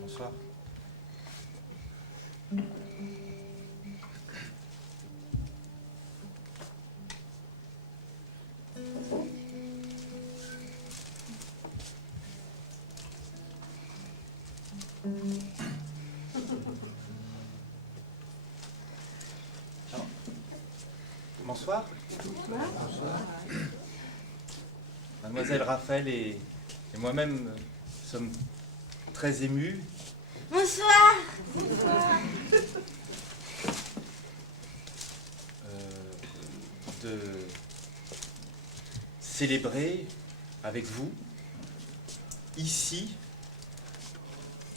Bonsoir. Bonsoir. Bonsoir. Mademoiselle Raphaël et moi-même sommes très émus. Bonsoir. De célébrer avec vous, ici,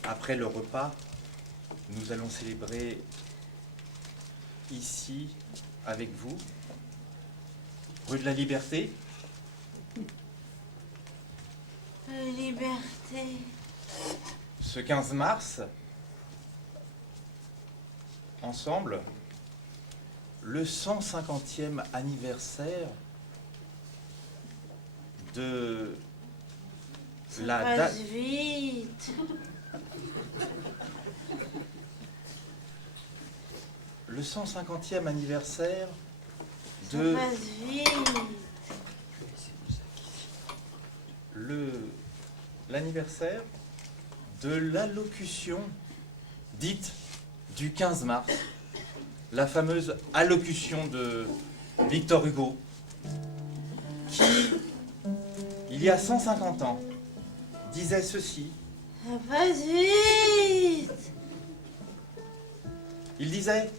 après le repas, nous allons célébrer ici avec vous, rue de la Liberté. Liberté. Ce 15 mars, ensemble, le 150e anniversaire de la date. Vite. Le 150e anniversaire Ça de passe vite. l'anniversaire de l'allocution dite du 15 mars, la fameuse allocution de Victor Hugo, qui, il y a 150 ans, disait ceci. Ça passe vite. Il disait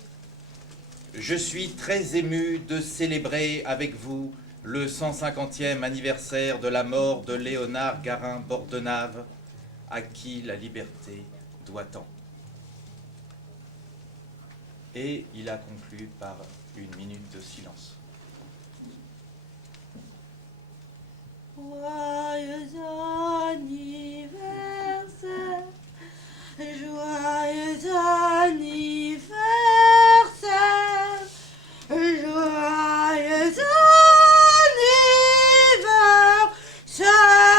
« Je suis très ému de célébrer avec vous le 150e anniversaire de la mort de Léonard Garin-Bordenave, à qui la liberté doit tant. » Et il a conclu par une minute de silence. Joyeux anniversaire, joyeux anniversaire, joyeux anniversaire.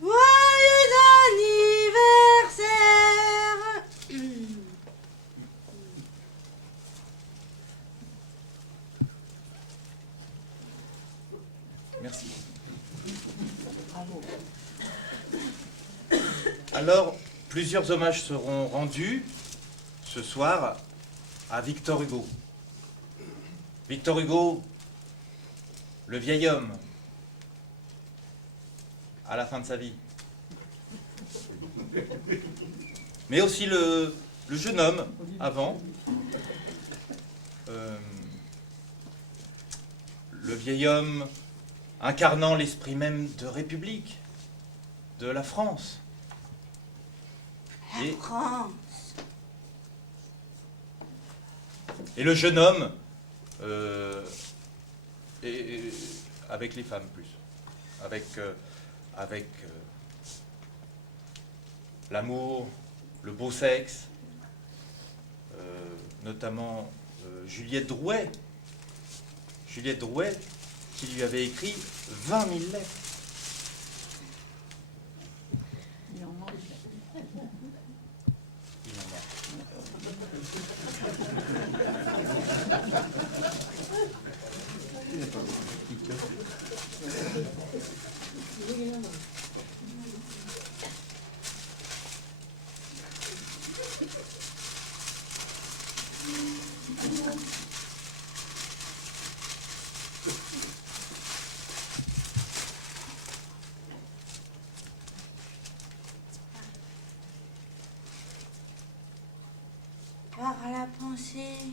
Joyeux anniversaire. Merci. Alors, plusieurs hommages seront rendus ce soir à Victor Hugo. Victor Hugo, le vieil homme, à la fin de sa vie. Mais aussi le jeune homme, avant. Le vieil homme incarnant l'esprit même de République, de la France. Et le jeune homme, avec les femmes plus, avec l'amour, le beau sexe, notamment Juliette Drouet. Juliette Drouet, qui lui avait écrit 20 000 lettres. Il en manque. Par la pensée,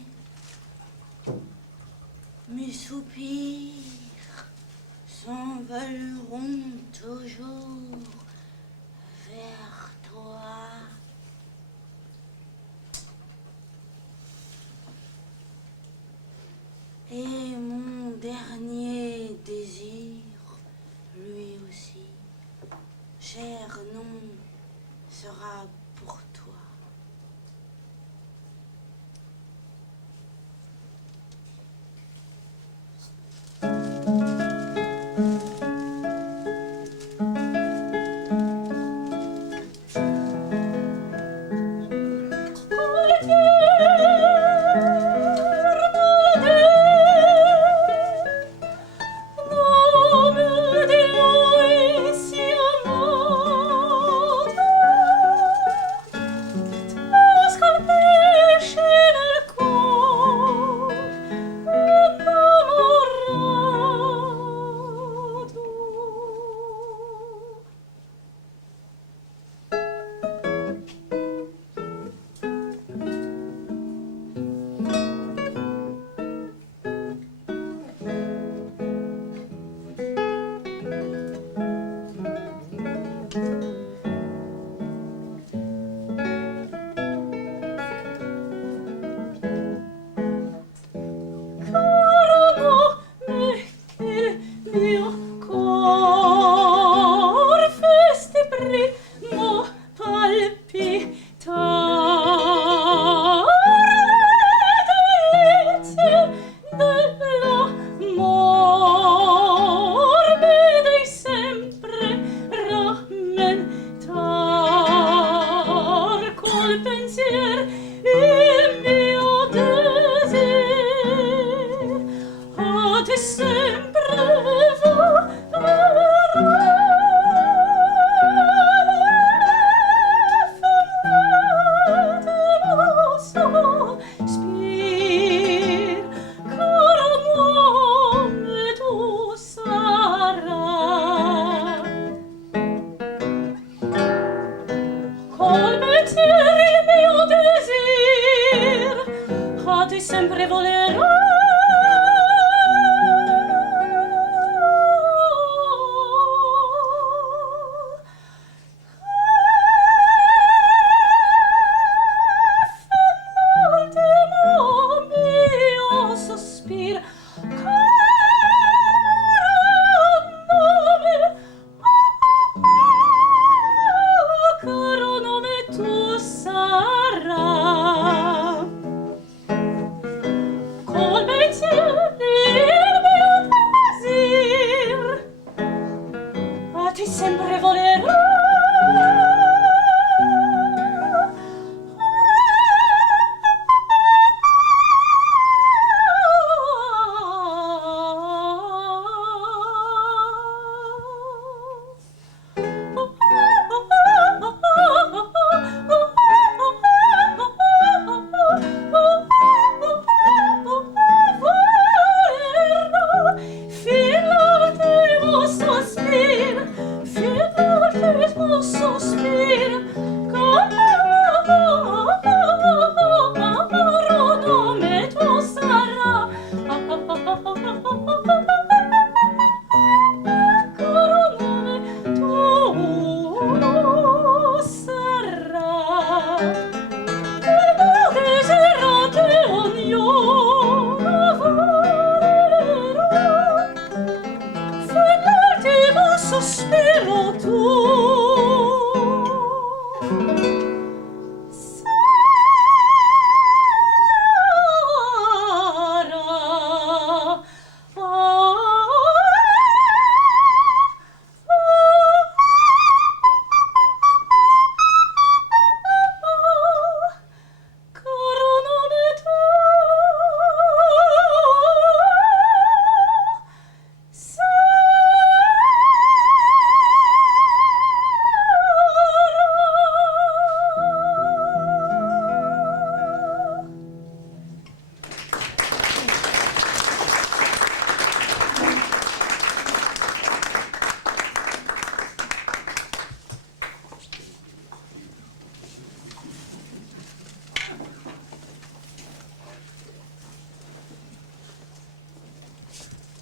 mes soupirs s'envoleront toujours vers toi. Et mon dernier désir, lui aussi, cher nom, sera pour toi.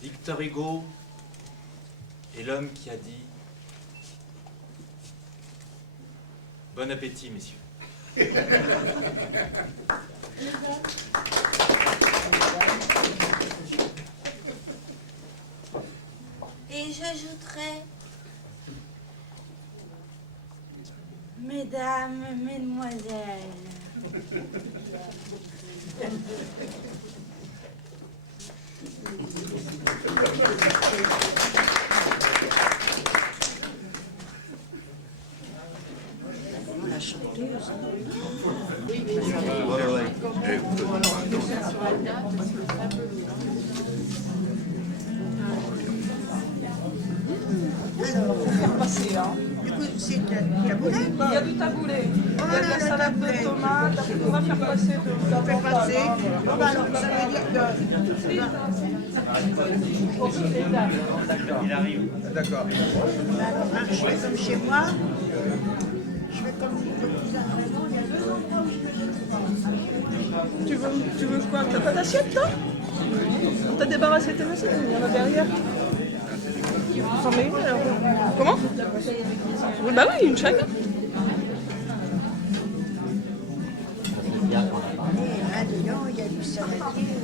Victor Hugo est l'homme qui a dit « Bon appétit, messieurs ». Et j'ajouterai, mesdames, mesdemoiselles, La chanteuse. Alors, faut faire passer, hein. Du coup, c'est de taboulet. Il y a du taboulé, il y a de la salade de tomates, on va faire passer de On fait passer. Bon, bah alors, ça veut dire que... Il arrive. D'accord. Bah alors, hein, je fais comme chez moi. Je fais comme Tu veux quoi? T'as pas d'assiette, toi? T'as débarrassé tes assiettes? Il y en a derrière. T'en mets une alors? Comment? Oui, bah oui, une chacun. Ah, dis donc, il y a du saladier.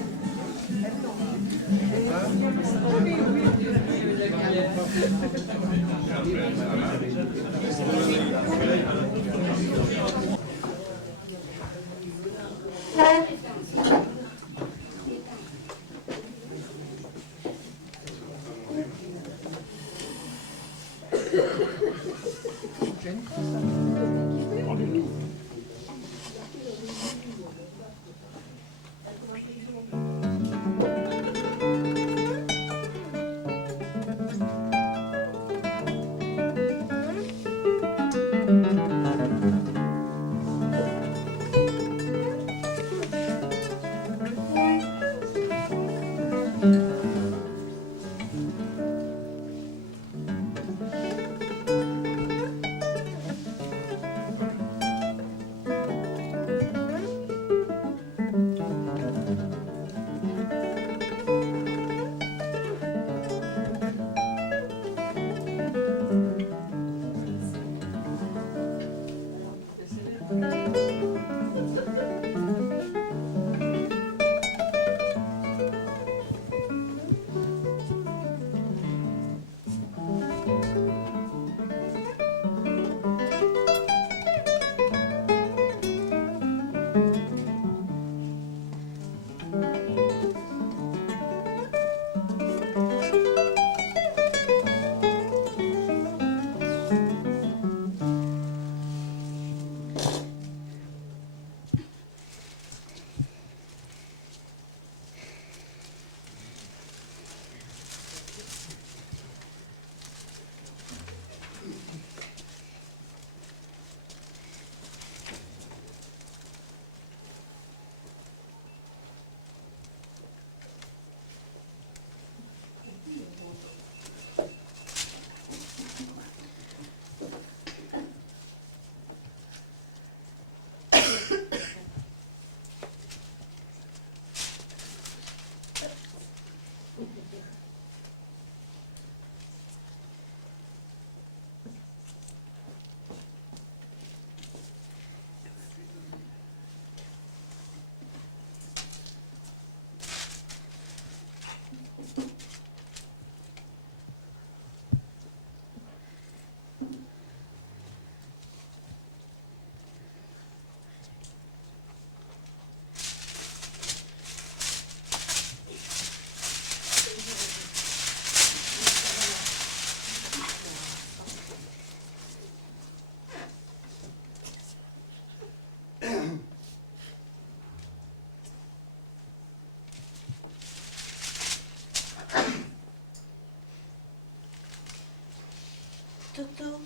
Toto.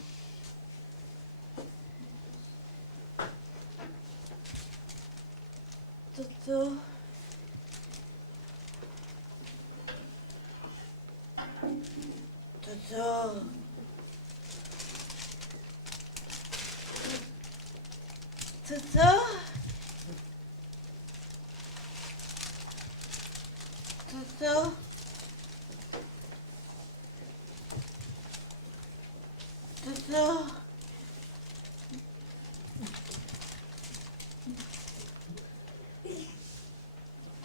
Toto. Toto. Toto. Toto. Toto.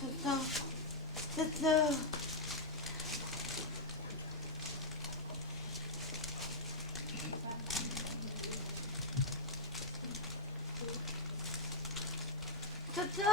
Toto. Toto. Toto.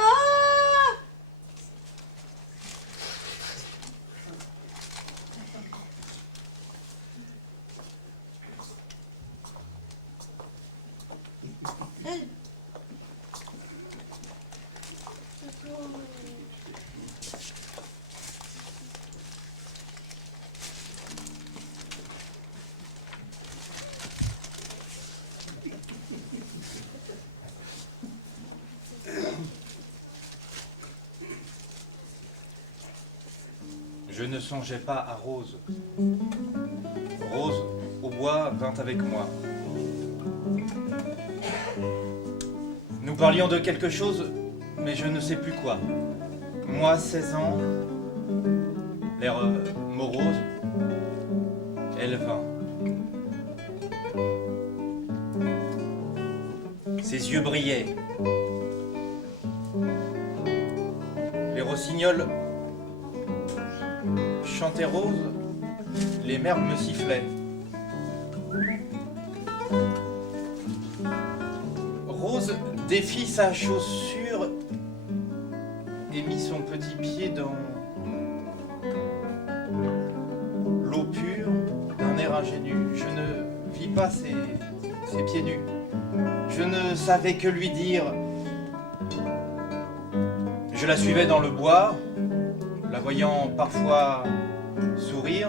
Je ne songeais pas à Rose. Rose, au bois, vint avec moi. Nous parlions de quelque chose, mais je ne sais plus quoi. Moi, 16 ans, l'air morose, elle vint. Ses yeux brillaient. Les rossignols chantaient rose, les merles me sifflaient. Rose défit sa chaussure et mit son petit pied dans l'eau pure d'un air ingénu. Je ne vis pas ses pieds nus. Je ne savais que lui dire. Je la suivais dans le bois, la voyant parfois sourire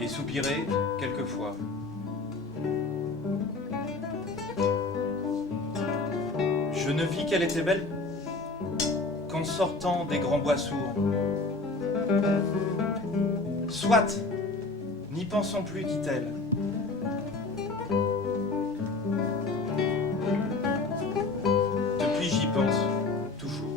et soupirer quelquefois. Je ne vis qu'elle était belle qu'en sortant des grands bois sourds. Soit, n'y pensons plus, dit-elle. Depuis, j'y pense toujours.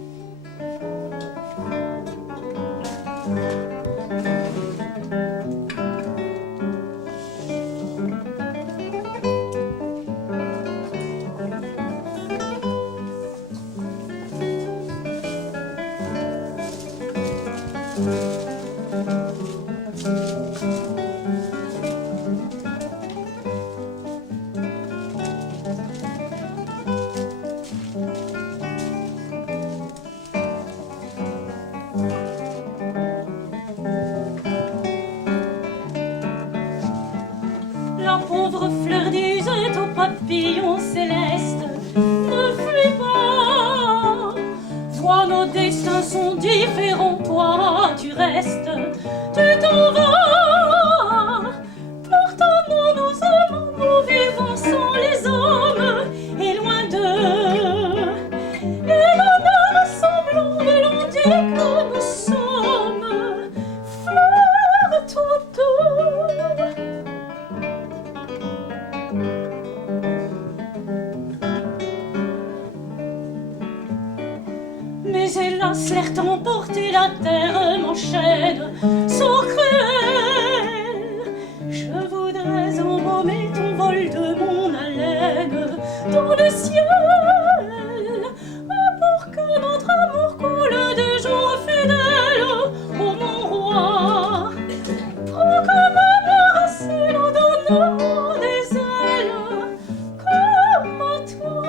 La pauvre fleur disait au papillon céleste: ne fuis pas, toi nos destins sont différents, toi tu restes, tu t'en vas. Pourtant nous nous aimons, nous vivons sans les hommes, et loin d'eux, et nous nous ressemblons, et l'on dit que nous sommes fleurs toutes deux. Mais hélas, l'air t'emporte et la terre m'enchaîne, sans cruel. Je voudrais embaumer ton vol de mon haleine dans le ciel, pour que notre amour coule des jours fidèles. Ô mon roi, prends comme ma racine, donne-moi des ailes comme à toi.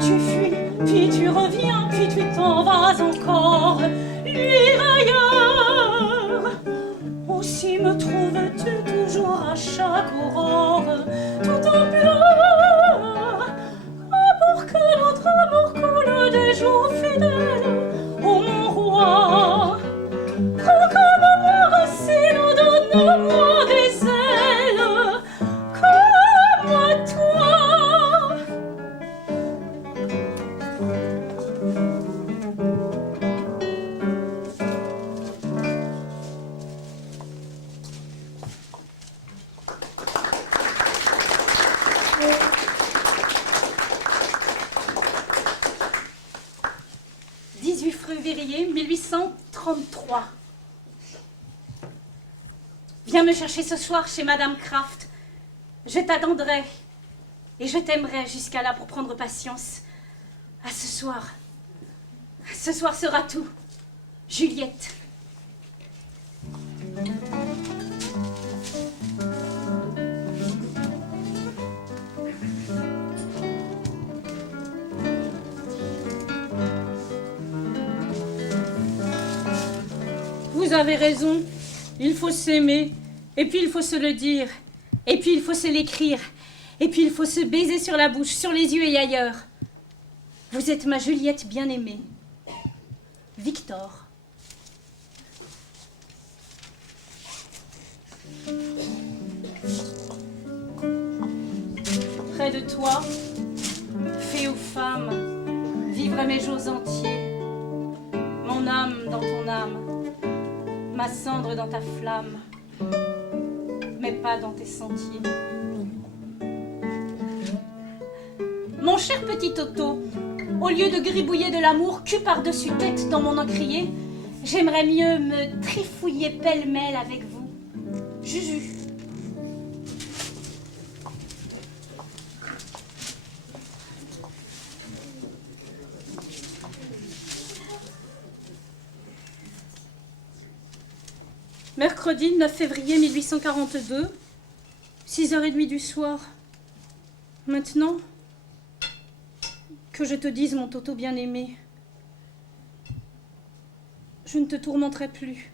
Tu fuis, puis tu reviens, puis tu t'en vas encore, luire ailleurs. Aussi me trouves-tu toujours à chaque aurore, tout en pleurs. Pour que notre amour coule des jours fidèles. Ô mon roi, prends comme ma racine, donne-moi des ailes comme à toi. 1833. Viens me chercher ce soir chez Madame Kraft. Je t'attendrai et je t'aimerai jusqu'à là pour prendre patience. À ce soir. Ce soir sera tout. Juliette. Vous avez raison, il faut s'aimer, et puis il faut se le dire, et puis il faut se l'écrire, et puis il faut se baiser sur la bouche, sur les yeux et ailleurs. Vous êtes ma Juliette bien-aimée. Victor. Près de toi, fée ou femme, vivraient mes jours entiers, mon âme dans ton âme, ma cendre dans ta flamme, mais pas dans tes sentiers. Mon cher petit Toto, au lieu de gribouiller de l'amour cul par-dessus tête dans mon encrier, j'aimerais mieux me trifouiller pêle-mêle avec vous. Juju. Mercredi 9 février 1842, 6h30 du soir. Maintenant, que je te dise, mon Toto bien-aimé, je ne te tourmenterai plus.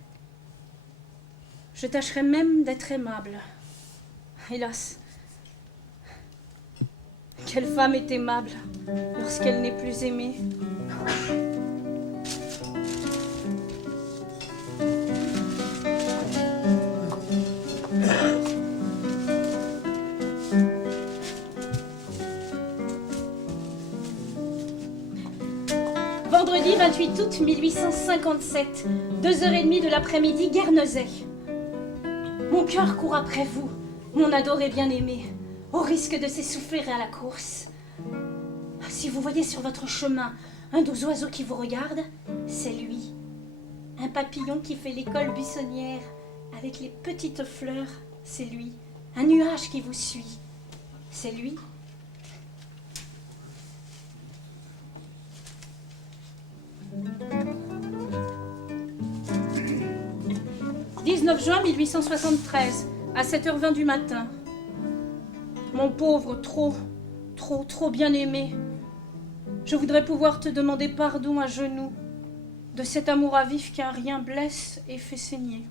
Je tâcherai même d'être aimable. Hélas, quelle femme est aimable lorsqu'elle n'est plus aimée? Vendredi 28 août 1857, 2h30 de l'après-midi, Guernesey. Mon cœur court après vous, mon adoré bien-aimé, au risque de s'essouffler à la course. Si vous voyez sur votre chemin un doux oiseau qui vous regarde, c'est lui. Un papillon qui fait l'école buissonnière avec les petites fleurs, c'est lui. Un nuage qui vous suit, c'est lui. 19 juin 1873, à 7h20 du matin. Mon pauvre, trop bien-aimé, je voudrais pouvoir te demander pardon à genoux de cet amour à vif qu'un rien blesse et fait saigner.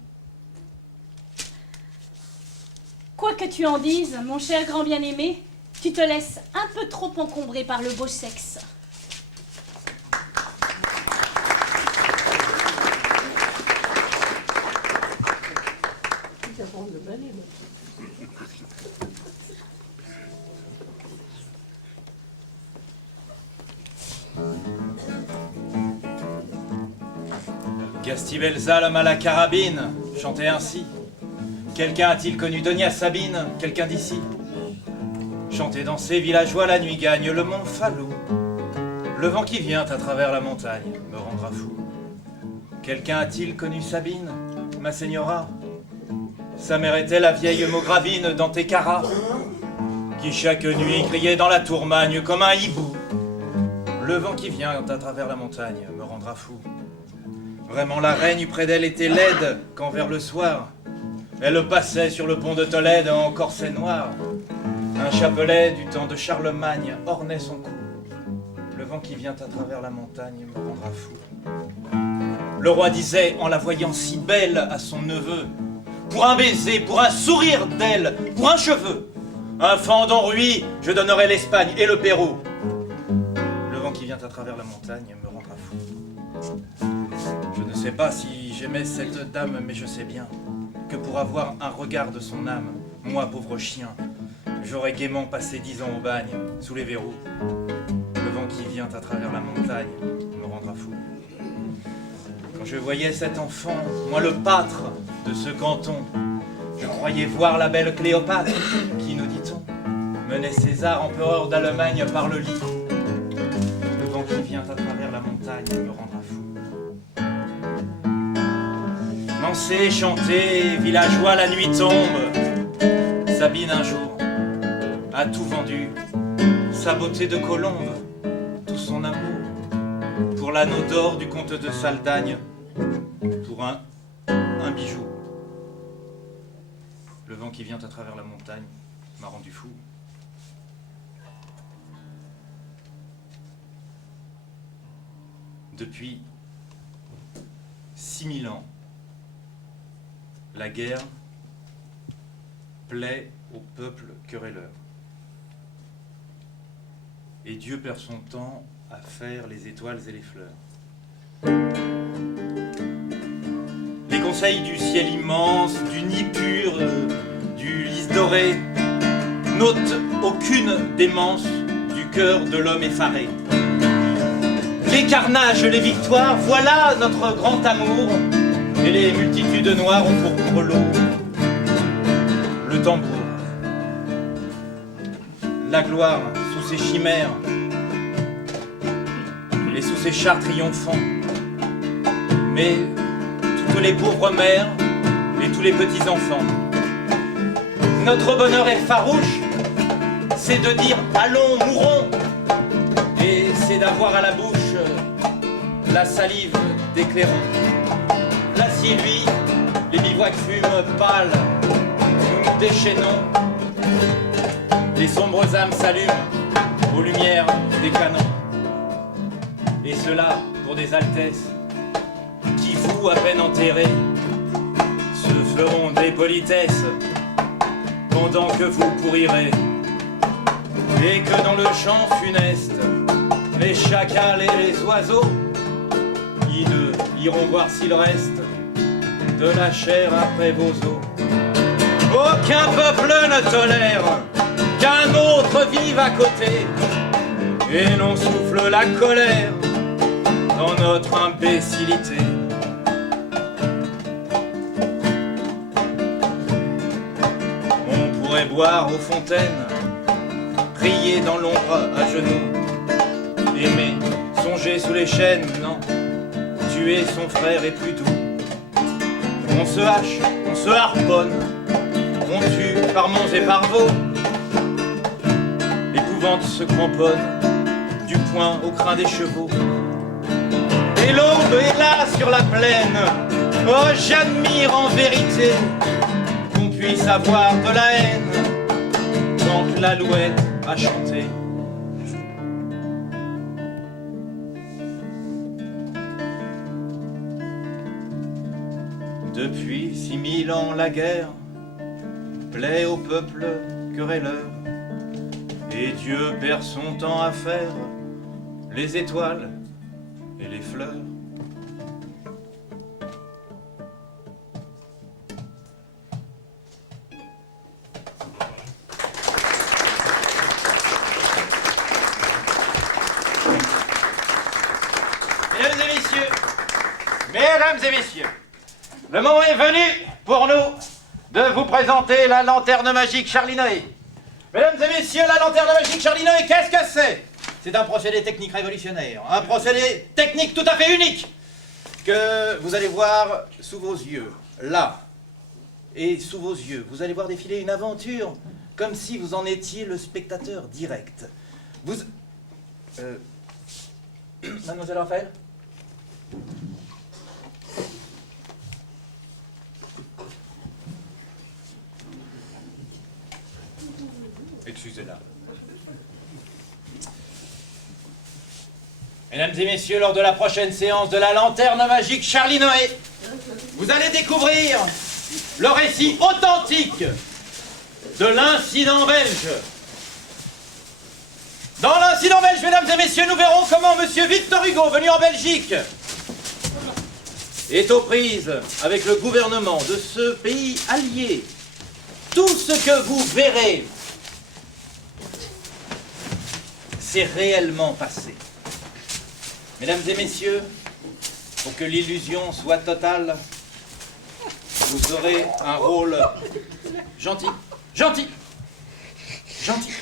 Quoi que tu en dises, mon cher grand bien-aimé, tu te laisses un peu trop encombrer par le beau sexe. Gastibelza, l'homme à la carabine, chantait ainsi. Quelqu'un a-t-il connu Donia Sabine, quelqu'un d'ici? Chanter dans ces villageois, la nuit gagne le mont Falou. Le vent qui vient à travers la montagne me rendra fou. Quelqu'un a-t-il connu Sabine, ma señora? Sa mère était la vieille Maugravine d'Antequera, qui chaque nuit criait dans la tourmagne comme un hibou. Le vent qui vient à travers la montagne me rendra fou. Vraiment la reine près d'elle était laide quand vers le soir, elle passait sur le pont de Tolède en corset noir. Un chapelet du temps de Charlemagne ornait son cou. Le vent qui vient à travers la montagne me rendra fou. Le roi disait en la voyant si belle à son neveu, pour un baiser, pour un sourire d'elle, pour un cheveu, un fendon rui, je donnerai l'Espagne et le Pérou. Le vent qui vient à travers la montagne me rendra fou. Je ne sais pas si j'aimais cette dame, mais je sais bien que pour avoir un regard de son âme, moi, pauvre chien, j'aurais gaiement passé 10 ans au bagne, sous les verrous. Le vent qui vient à travers la montagne me rendra fou. Quand je voyais cet enfant, moi le pâtre de ce canton, je croyais voir la belle Cléopâtre, qui, nous dit-on, menait César, empereur d'Allemagne, par le lit. Le vent qui vient à travers la montagne me rendra fou. Dansez, chantez, villageois, la nuit tombe. Sabine un jour a tout vendu, sa beauté de colombe, tout son amour, pour l'anneau d'or du comte de Saldagne, pour un bijou. Le vent qui vient à travers la montagne m'a rendu fou. Depuis 6000 ans, la guerre plaît au peuple querelleur. Et Dieu perd son temps à faire les étoiles et les fleurs. Les conseils du ciel immense, du nid pur, du lys doré, n'ôtent aucune démence du cœur de l'homme effaré. Les carnages, les victoires, voilà notre grand amour, et les multitudes noires ont pour grelot le tambour. La gloire sous ses chimères et sous ses chars triomphants. Mais toutes les pauvres mères et tous les petits enfants, notre bonheur est farouche, c'est de dire allons, mourons, et c'est d'avoir à la bouche la salive des clairons. L'acier, lui, les bivouacs fument pâles, nous nous déchaînons. Les sombres âmes s'allument aux lumières des canons. Et cela pour des altesses qui, vous, à peine enterrés, se feront des politesses pendant que vous pourrirez. Et que dans le champ funeste, les chacals et les oiseaux hideux iront voir s'il reste de la chair après vos os. Aucun peuple ne tolère qu'un autre vive à côté, et l'on souffle la colère dans notre imbécilité. On pourrait boire aux fontaines, prier dans l'ombre à genoux, aimer, songer sous les chênes, non, tuer son frère est plus doux. On se hache, on se harponne, on tue par monts et par veaux. L'épouvante se cramponne du poing au crin des chevaux. Et l'aube est là sur la plaine. Oh, j'admire en vérité qu'on puisse avoir de la haine quand l'alouette a chanté. Depuis 6000 ans, la guerre plaît au peuple querelleur, et Dieu perd son temps à faire les étoiles et les fleurs. Mesdames et messieurs, le moment est venu pour nous de vous présenter la lanterne magique Charlie Noé. Mesdames et messieurs, la lanterne magique Charlie Noé, qu'est-ce que c'est? C'est un procédé technique révolutionnaire, un procédé technique tout à fait unique, que vous allez voir sous vos yeux, là, et sous vos yeux. Vous allez voir défiler une aventure, comme si vous en étiez le spectateur direct. Vous... Mademoiselle Raphaël? Excusez-la. Mesdames et messieurs, lors de la prochaine séance de la lanterne magique Charlie Noé, vous allez découvrir le récit authentique de l'incident belge. Dans l'incident belge, mesdames et messieurs, nous verrons comment monsieur Victor Hugo, venu en Belgique, est aux prises avec le gouvernement de ce pays allié. Tout ce que vous verrez s'est réellement passé. Mesdames et messieurs, pour que l'illusion soit totale, vous aurez un rôle gentil, gentil, gentil.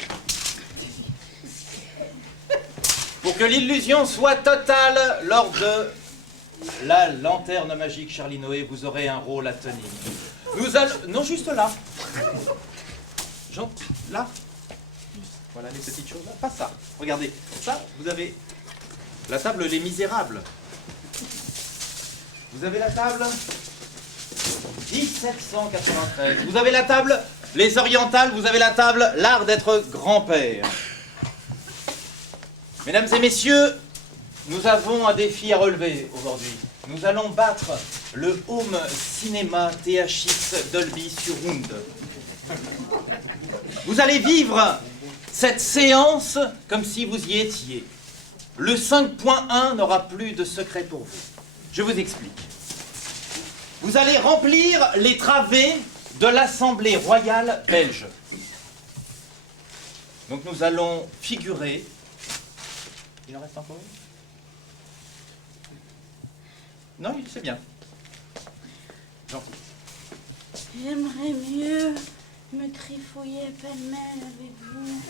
Pour que l'illusion soit totale lors de la lanterne magique, Charlie Noé, vous aurez un rôle à tenir. Nous allons... Non, juste là. Jean, là. Voilà les petites choses là. Pas ça. Regardez. Ça, vous avez la table Les Misérables. Vous avez la table 1793. Vous avez la table Les Orientales. Vous avez la table L'Art d'être grand-père. Mesdames et messieurs, nous avons un défi à relever aujourd'hui. Nous allons battre le Home Cinéma THX Dolby Surround. Vous allez vivre cette séance comme si vous y étiez. Le 5.1 n'aura plus de secret pour vous. Je vous explique. Vous allez remplir les travées de l'Assemblée royale belge. Donc nous allons figurer... Il en reste encore une? Non, c'est bien. Gentil. J'aimerais mieux me trifouiller pêle-mêle avec vous.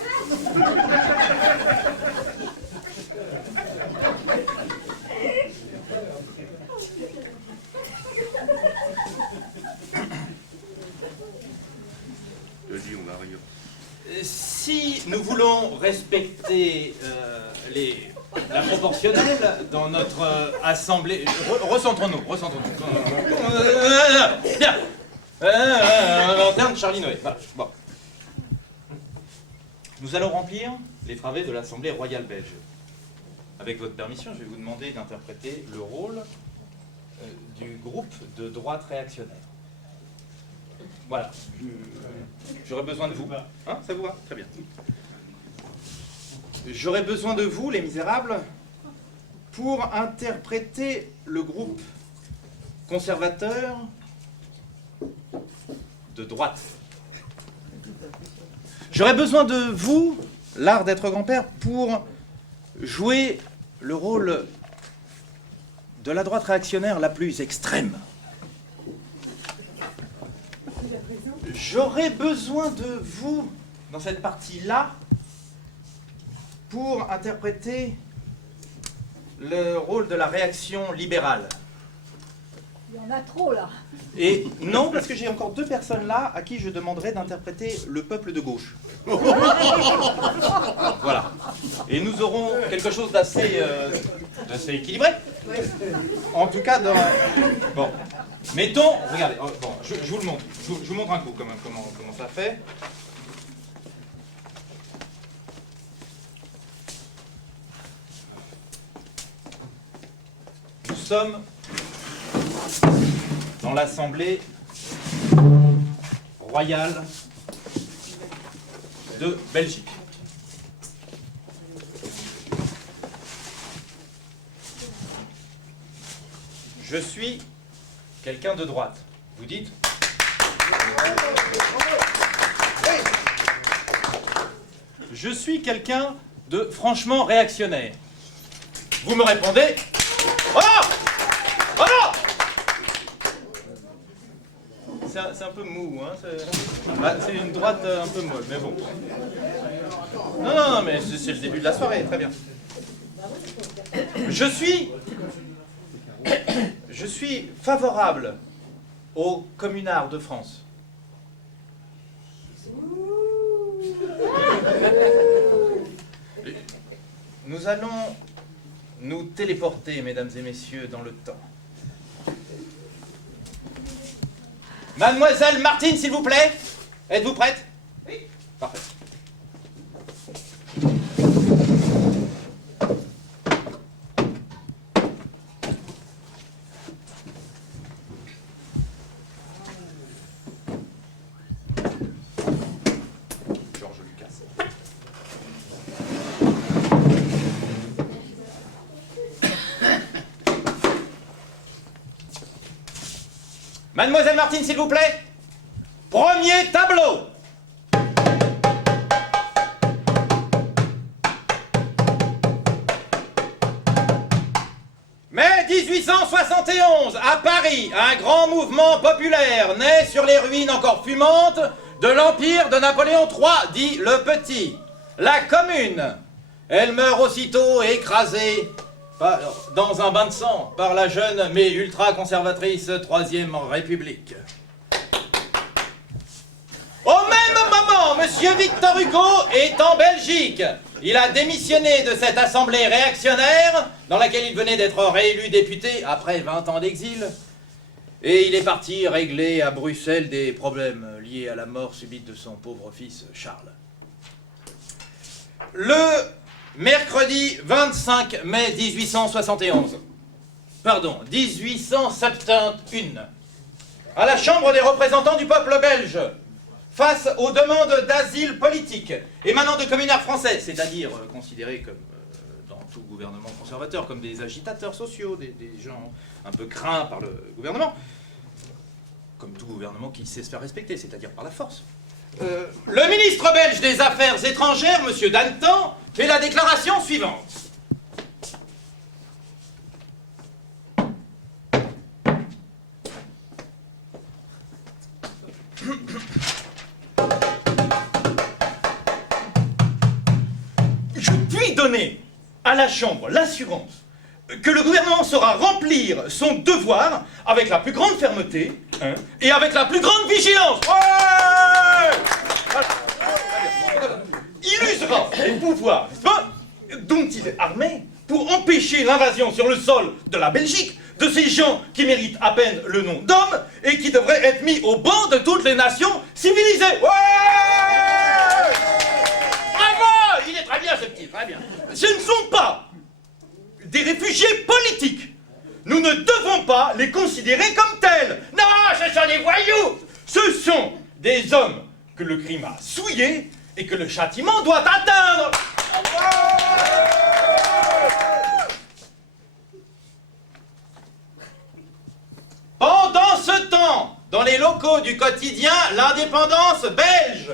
Si nous voulons respecter la proportionnelle dans notre assemblée... Recentrons-nous. Bien. Lanterne Charlie Noé. Voilà. Bon. Nous allons remplir les travées de l'Assemblée royale belge. Avec votre permission, je vais vous demander d'interpréter le rôle du groupe de droite réactionnaire. Voilà. J'aurais besoin de vous. Hein, ça vous va? Très bien. J'aurais besoin de vous, les misérables, pour interpréter le groupe conservateur de droite. J'aurais besoin de vous, l'art d'être grand-père, pour jouer le rôle de la droite réactionnaire la plus extrême. J'aurais besoin de vous, dans cette partie-là, pour interpréter le rôle de la réaction libérale. Il y en a trop, là. Et non, parce que j'ai encore deux personnes là à qui je demanderai d'interpréter le peuple de gauche. Voilà. Et nous aurons quelque chose d'assez équilibré. En tout cas, bon. Mettons, regardez, bon, je vous le montre. Je vous montre un coup quand même comment ça fait. Nous sommes dans l'Assemblée royale de Belgique. Je suis quelqu'un de droite. Vous dites? Je suis quelqu'un de franchement réactionnaire. Vous me répondez? Oh! Oh! C'est un peu mou, hein? C'est une droite un peu molle, mais bon. Non, mais c'est le début de la soirée, très bien. Je suis favorable aux communards de France. Nous allons nous téléporter, mesdames et messieurs, dans le temps. Mademoiselle Martine, s'il vous plaît. Êtes-vous prête? Oui. Parfait. Georges Lucas. Mademoiselle Martine, s'il vous plaît. Premier tableau. Mai 1871, à Paris, un grand mouvement populaire naît sur les ruines encore fumantes de l'empire de Napoléon III, dit le Petit. La Commune. Elle meurt aussitôt écrasée dans un bain de sang par la jeune mais ultra-conservatrice Troisième République. Au même moment, Monsieur Victor Hugo est en Belgique. Il a démissionné de cette assemblée réactionnaire dans laquelle il venait d'être réélu député après 20 ans d'exil. Et il est parti régler à Bruxelles des problèmes liés à la mort subite de son pauvre fils Charles. Le mercredi 25 mai 1871, pardon, 1871, à la Chambre des représentants du peuple belge, face aux demandes d'asile politique émanant de communards français, c'est-à-dire considérés comme, dans tout gouvernement conservateur, comme des agitateurs sociaux, des gens un peu craints par le gouvernement, comme tout gouvernement qui sait se faire respecter, c'est-à-dire par la force. Le ministre belge des Affaires étrangères, M. Dantan, fait la déclaration suivante. Je puis donner à la Chambre l'assurance que le gouvernement saura remplir son devoir avec la plus grande fermeté et avec la plus grande vigilance. Ouais, voilà. Il usera les pouvoirs dont il est armé pour empêcher l'invasion sur le sol de la Belgique de ces gens qui méritent à peine le nom d'hommes et qui devraient être mis au banc de toutes les nations civilisées. Ouais, bravo, il est très bien ce petit, très bien. Ce ne sont pas des réfugiés politiques. Nous ne devons pas les considérer comme tels. Non, ce sont des voyous. Ce sont des hommes que le crime a souillés et que le châtiment doit atteindre. Pendant ce temps, dans les locaux du quotidien L'Indépendance belge,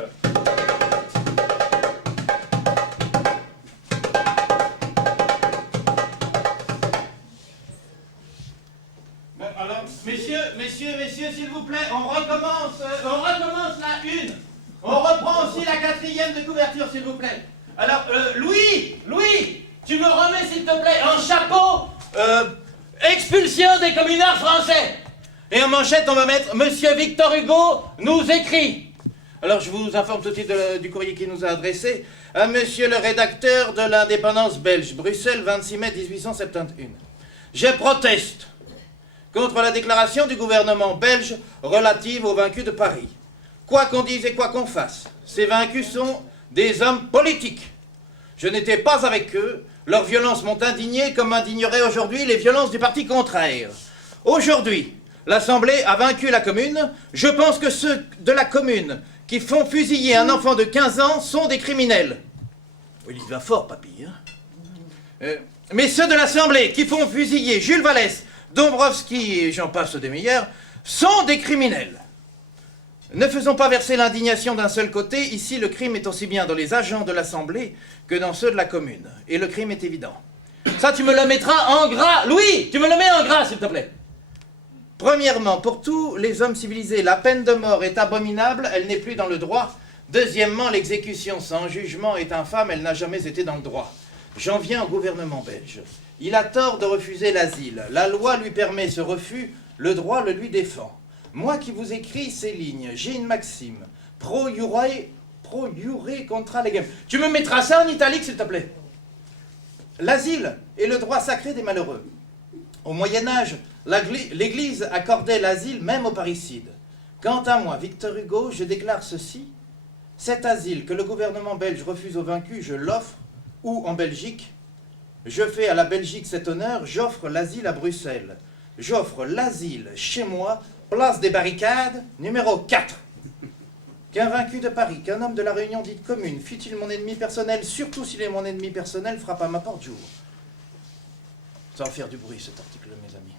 Messieurs, s'il vous plaît, on recommence la une. On reprend aussi la 4e de couverture, s'il vous plaît. Alors, Louis, tu me remets, s'il te plaît, un chapeau, expulsion des communards français. Et en manchette, on va mettre Monsieur Victor Hugo nous écrit. Alors, je vous informe tout de suite du courrier qu'il nous a adressé à Monsieur le rédacteur de l'Indépendance belge, Bruxelles, 26 mai 1871. Je proteste contre la déclaration du gouvernement belge relative aux vaincus de Paris. Quoi qu'on dise et quoi qu'on fasse, ces vaincus sont des hommes politiques. Je n'étais pas avec eux, leurs violences m'ont indigné comme indigneraient aujourd'hui les violences du parti contraire. Aujourd'hui, l'Assemblée a vaincu la Commune. Je pense que ceux de la Commune qui font fusiller un enfant de 15 ans sont des criminels. Il y va fort, papy. Mais ceux de l'Assemblée qui font fusiller Jules Vallès, Dombrowski et j'en passe des meilleurs, sont des criminels. Ne faisons pas verser l'indignation d'un seul côté. Ici, le crime est aussi bien dans les agents de l'Assemblée que dans ceux de la Commune. Et le crime est évident. Ça, tu me le mettras en gras. Louis, tu me le mets en gras, s'il te plaît. Premièrement, pour tous les hommes civilisés, la peine de mort est abominable, elle n'est plus dans le droit. Deuxièmement, l'exécution sans jugement est infâme, elle n'a jamais été dans le droit. J'en viens au gouvernement belge. Il a tort de refuser l'asile. La loi lui permet ce refus, le droit le lui défend. Moi qui vous écris ces lignes, j'ai une maxime. Pro iure contra legem. Tu me mettras ça en italique, s'il te plaît. L'asile est le droit sacré des malheureux. Au Moyen-Âge, l'Église accordait l'asile même aux parricides. Quant à moi, Victor Hugo, je déclare ceci. Cet asile que le gouvernement belge refuse aux vaincus, je l'offre, ou en Belgique. Je fais à la Belgique cet honneur, j'offre l'asile à Bruxelles. J'offre l'asile chez moi, place des Barricades, numéro 4. Qu'un vaincu de Paris, qu'un homme de la Réunion dite commune, fût-il mon ennemi personnel, surtout s'il est mon ennemi personnel, frappe à ma porte jour. Ça va faire du bruit, cet article, mes amis.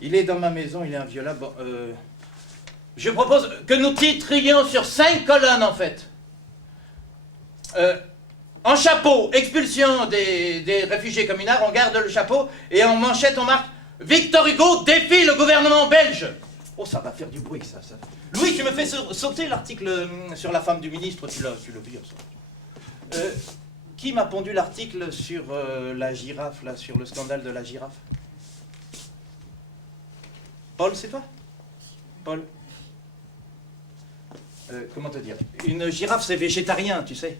Il est dans ma maison, il est inviolable. Bon, je propose que nous titrions sur 5 colonnes, en fait. En chapeau, expulsion des réfugiés communards, on garde le chapeau, et en manchette, on marque « Victor Hugo défie le gouvernement belge ». Oh, ça va faire du bruit, ça. Louis, tu me fais sauter l'article sur la femme du ministre, tu le vires, ça. Qui m'a pondu l'article sur la girafe, là, sur le scandale de la girafe? Paul, c'est toi? Paul? Comment te dire? Une girafe, c'est végétarien, tu sais.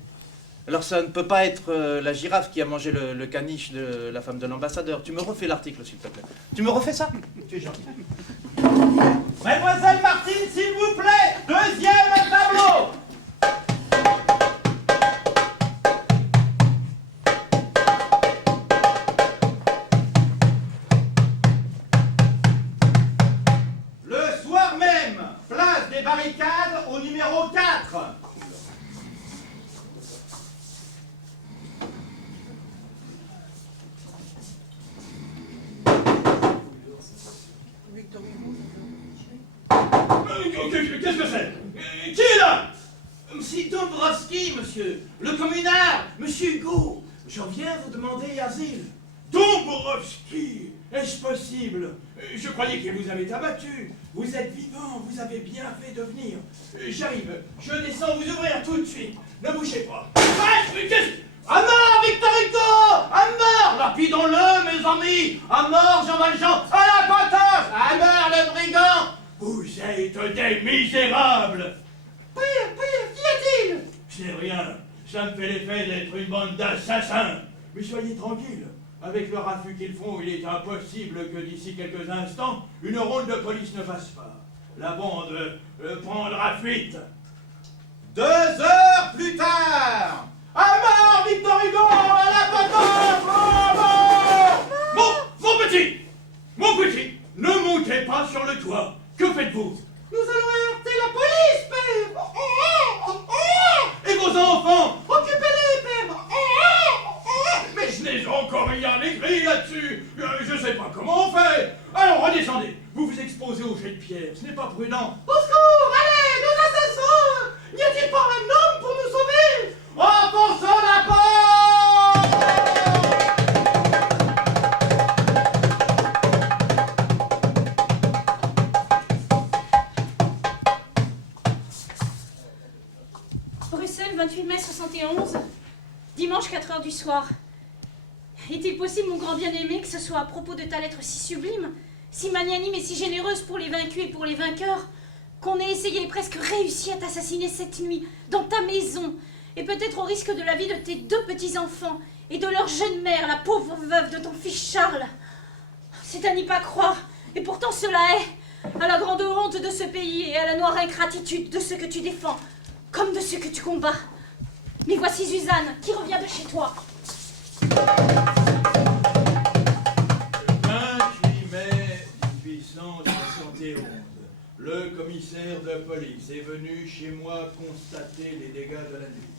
Alors ça ne peut pas être la girafe qui a mangé le caniche de la femme de l'ambassadeur. Tu me refais l'article, s'il te plaît. Tu me refais ça? Tu es gentil. Mademoiselle Martine, s'il vous plaît, deuxième tableau. Le soir même, place des barricades au numéro 4. Qu'est-ce que c'est? Qui est là? C'est Dombrowski, monsieur. Le communard, monsieur Hugo. Je viens vous demander asile. Dombrowski? Est-ce possible? Je croyais qu'il vous avait abattu. Vous êtes vivant, vous avez bien fait de venir. J'arrive, je descends vous ouvrir tout de suite. Ne bougez pas. À mort, Victor Hugo! À mort! Lapidons-le, mes amis! À mort, Jean Valjean! À la poteuse! À mort, le brigand! Vous êtes des misérables! Pire, qu'y a-t-il? C'est rien. Ça me fait l'effet d'être une bande d'assassins. Mais soyez tranquille. Avec le raffut qu'ils font, il est impossible que d'ici quelques instants, une ronde de police ne fasse pas. La bande prendra fuite. 2 heures plus tard. À mort, Victor Hugo! À la potence! À mort! Mon petit, ne montez pas sur le toit. Que faites-vous? Nous allons heurter la police, père! Et vos enfants? Occupez-les, père! Mais je n'ai encore rien écrit là-dessus. Je sais pas comment on fait. Alors redescendez. Vous vous exposez au jet de pierre. Ce n'est pas prudent. Au secours! Allez, nos assassins! N'y a-t-il pas un homme pour nous sauver? Enfonçons la porte! Bruxelles, 28 mai 71, dimanche 4 heures du soir. Est-il possible, mon grand bien-aimé, que ce soit à propos de ta lettre si sublime, si magnanime et si généreuse pour les vaincus et pour les vainqueurs, qu'on ait essayé et presque réussi à t'assassiner cette nuit, dans ta maison, et peut-être au risque de la vie de tes 2 petits-enfants et de leur jeune mère, la pauvre veuve de ton fils Charles? C'est à n'y pas croire, et pourtant cela est, à la grande honte de ce pays et à la noire ingratitude de ceux que tu défends, comme de ceux que tu combats. Mais voici Suzanne, qui revient de chez toi. 28 mai 1871, le commissaire de police est venu chez moi constater les dégâts de la nuit.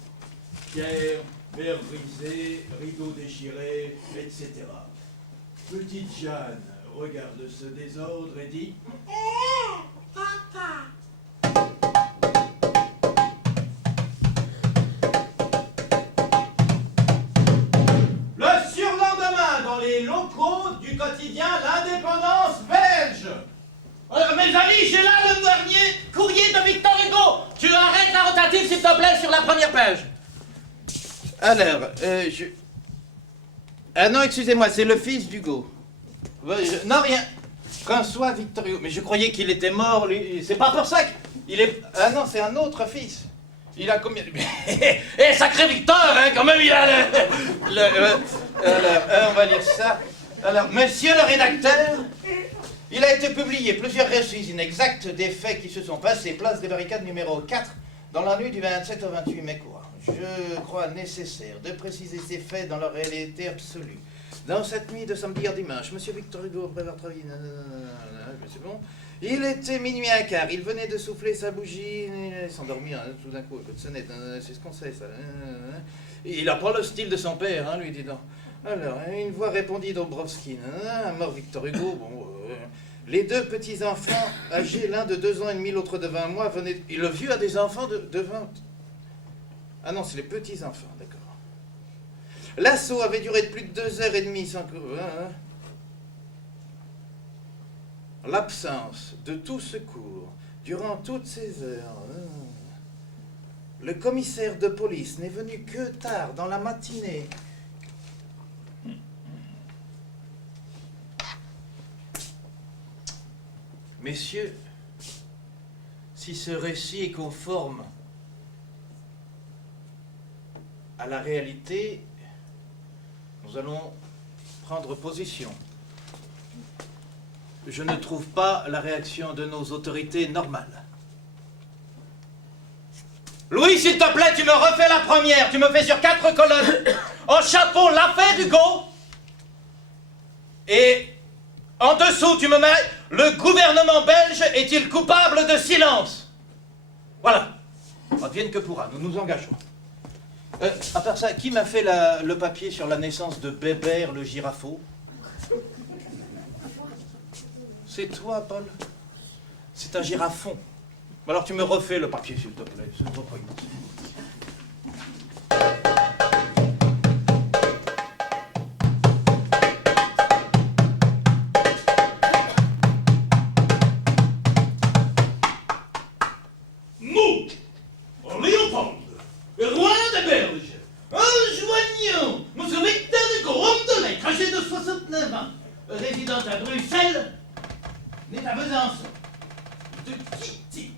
Pierre, verre brisé, rideau déchiré, etc. Petite Jeanne regarde ce désordre et dit « Papa !» Le surlendemain, dans les locaux du quotidien L'Indépendance belge. Mes amis, j'ai là le dernier courrier de Victor Hugo. Tu arrêtes la rotative, s'il te plaît, sur la première page. Alors, Ah non, excusez-moi, c'est le fils d'Hugo. Non, rien. François Victor Hugo. Mais je croyais qu'il était mort, lui. C'est pas pour ça qu'il est... Ah non, c'est un autre fils. Il a combien... Eh, sacré Victor, hein, quand même, il a alors, on va lire ça. Alors, monsieur le rédacteur, il a été publié plusieurs récits inexacts des faits qui se sont passés place des barricades numéro 4 dans la nuit du 27 au 28 mai courant. Je crois nécessaire de préciser ces faits dans leur réalité absolue. Dans cette nuit de samedi à dimanche, monsieur Victor Hugo prévoir travailler... C'est bon. Il était minuit un quart, il venait de souffler sa bougie, il s'endormit tout d'un coup, un coup de sonnette, c'est ce qu'on sait ça. Il n'a pas le style de son père, hein, lui, dis donc. Alors, une voix répondit Dombrowski, mort Victor Hugo, bon... les 2 petits-enfants, âgés l'un de 2 ans et demi, l'autre de 20 mois, venaient... Et le vieux a des enfants de 20... Ah non, c'est les petits-enfants, d'accord. L'assaut avait duré de plus de 2 heures et demie sans que... L'absence de tout secours durant toutes ces heures. Le commissaire de police n'est venu que tard dans la matinée. Messieurs, si ce récit est conforme à la réalité, nous allons prendre position. Je ne trouve pas la réaction de nos autorités normale. Louis, s'il te plaît, tu me refais la première. Tu me fais sur 4 colonnes. En chapeau, l'affaire Hugo. Et en dessous, tu me mets le gouvernement belge est-il coupable de silence? Voilà. Advienne que pourra, nous nous engageons. À part ça, qui m'a fait le papier sur la naissance de Bébert le girafeau? C'est toi, Paul? C'est un girafon. Alors tu me refais le papier, s'il te plaît. Je te prie. Nous, Léopold, roi des Belges, enjoignons monsieur Victor Hugo, homme de lettres, âgé de 69 ans, résident à Bruxelles, né à Besançon, de quitter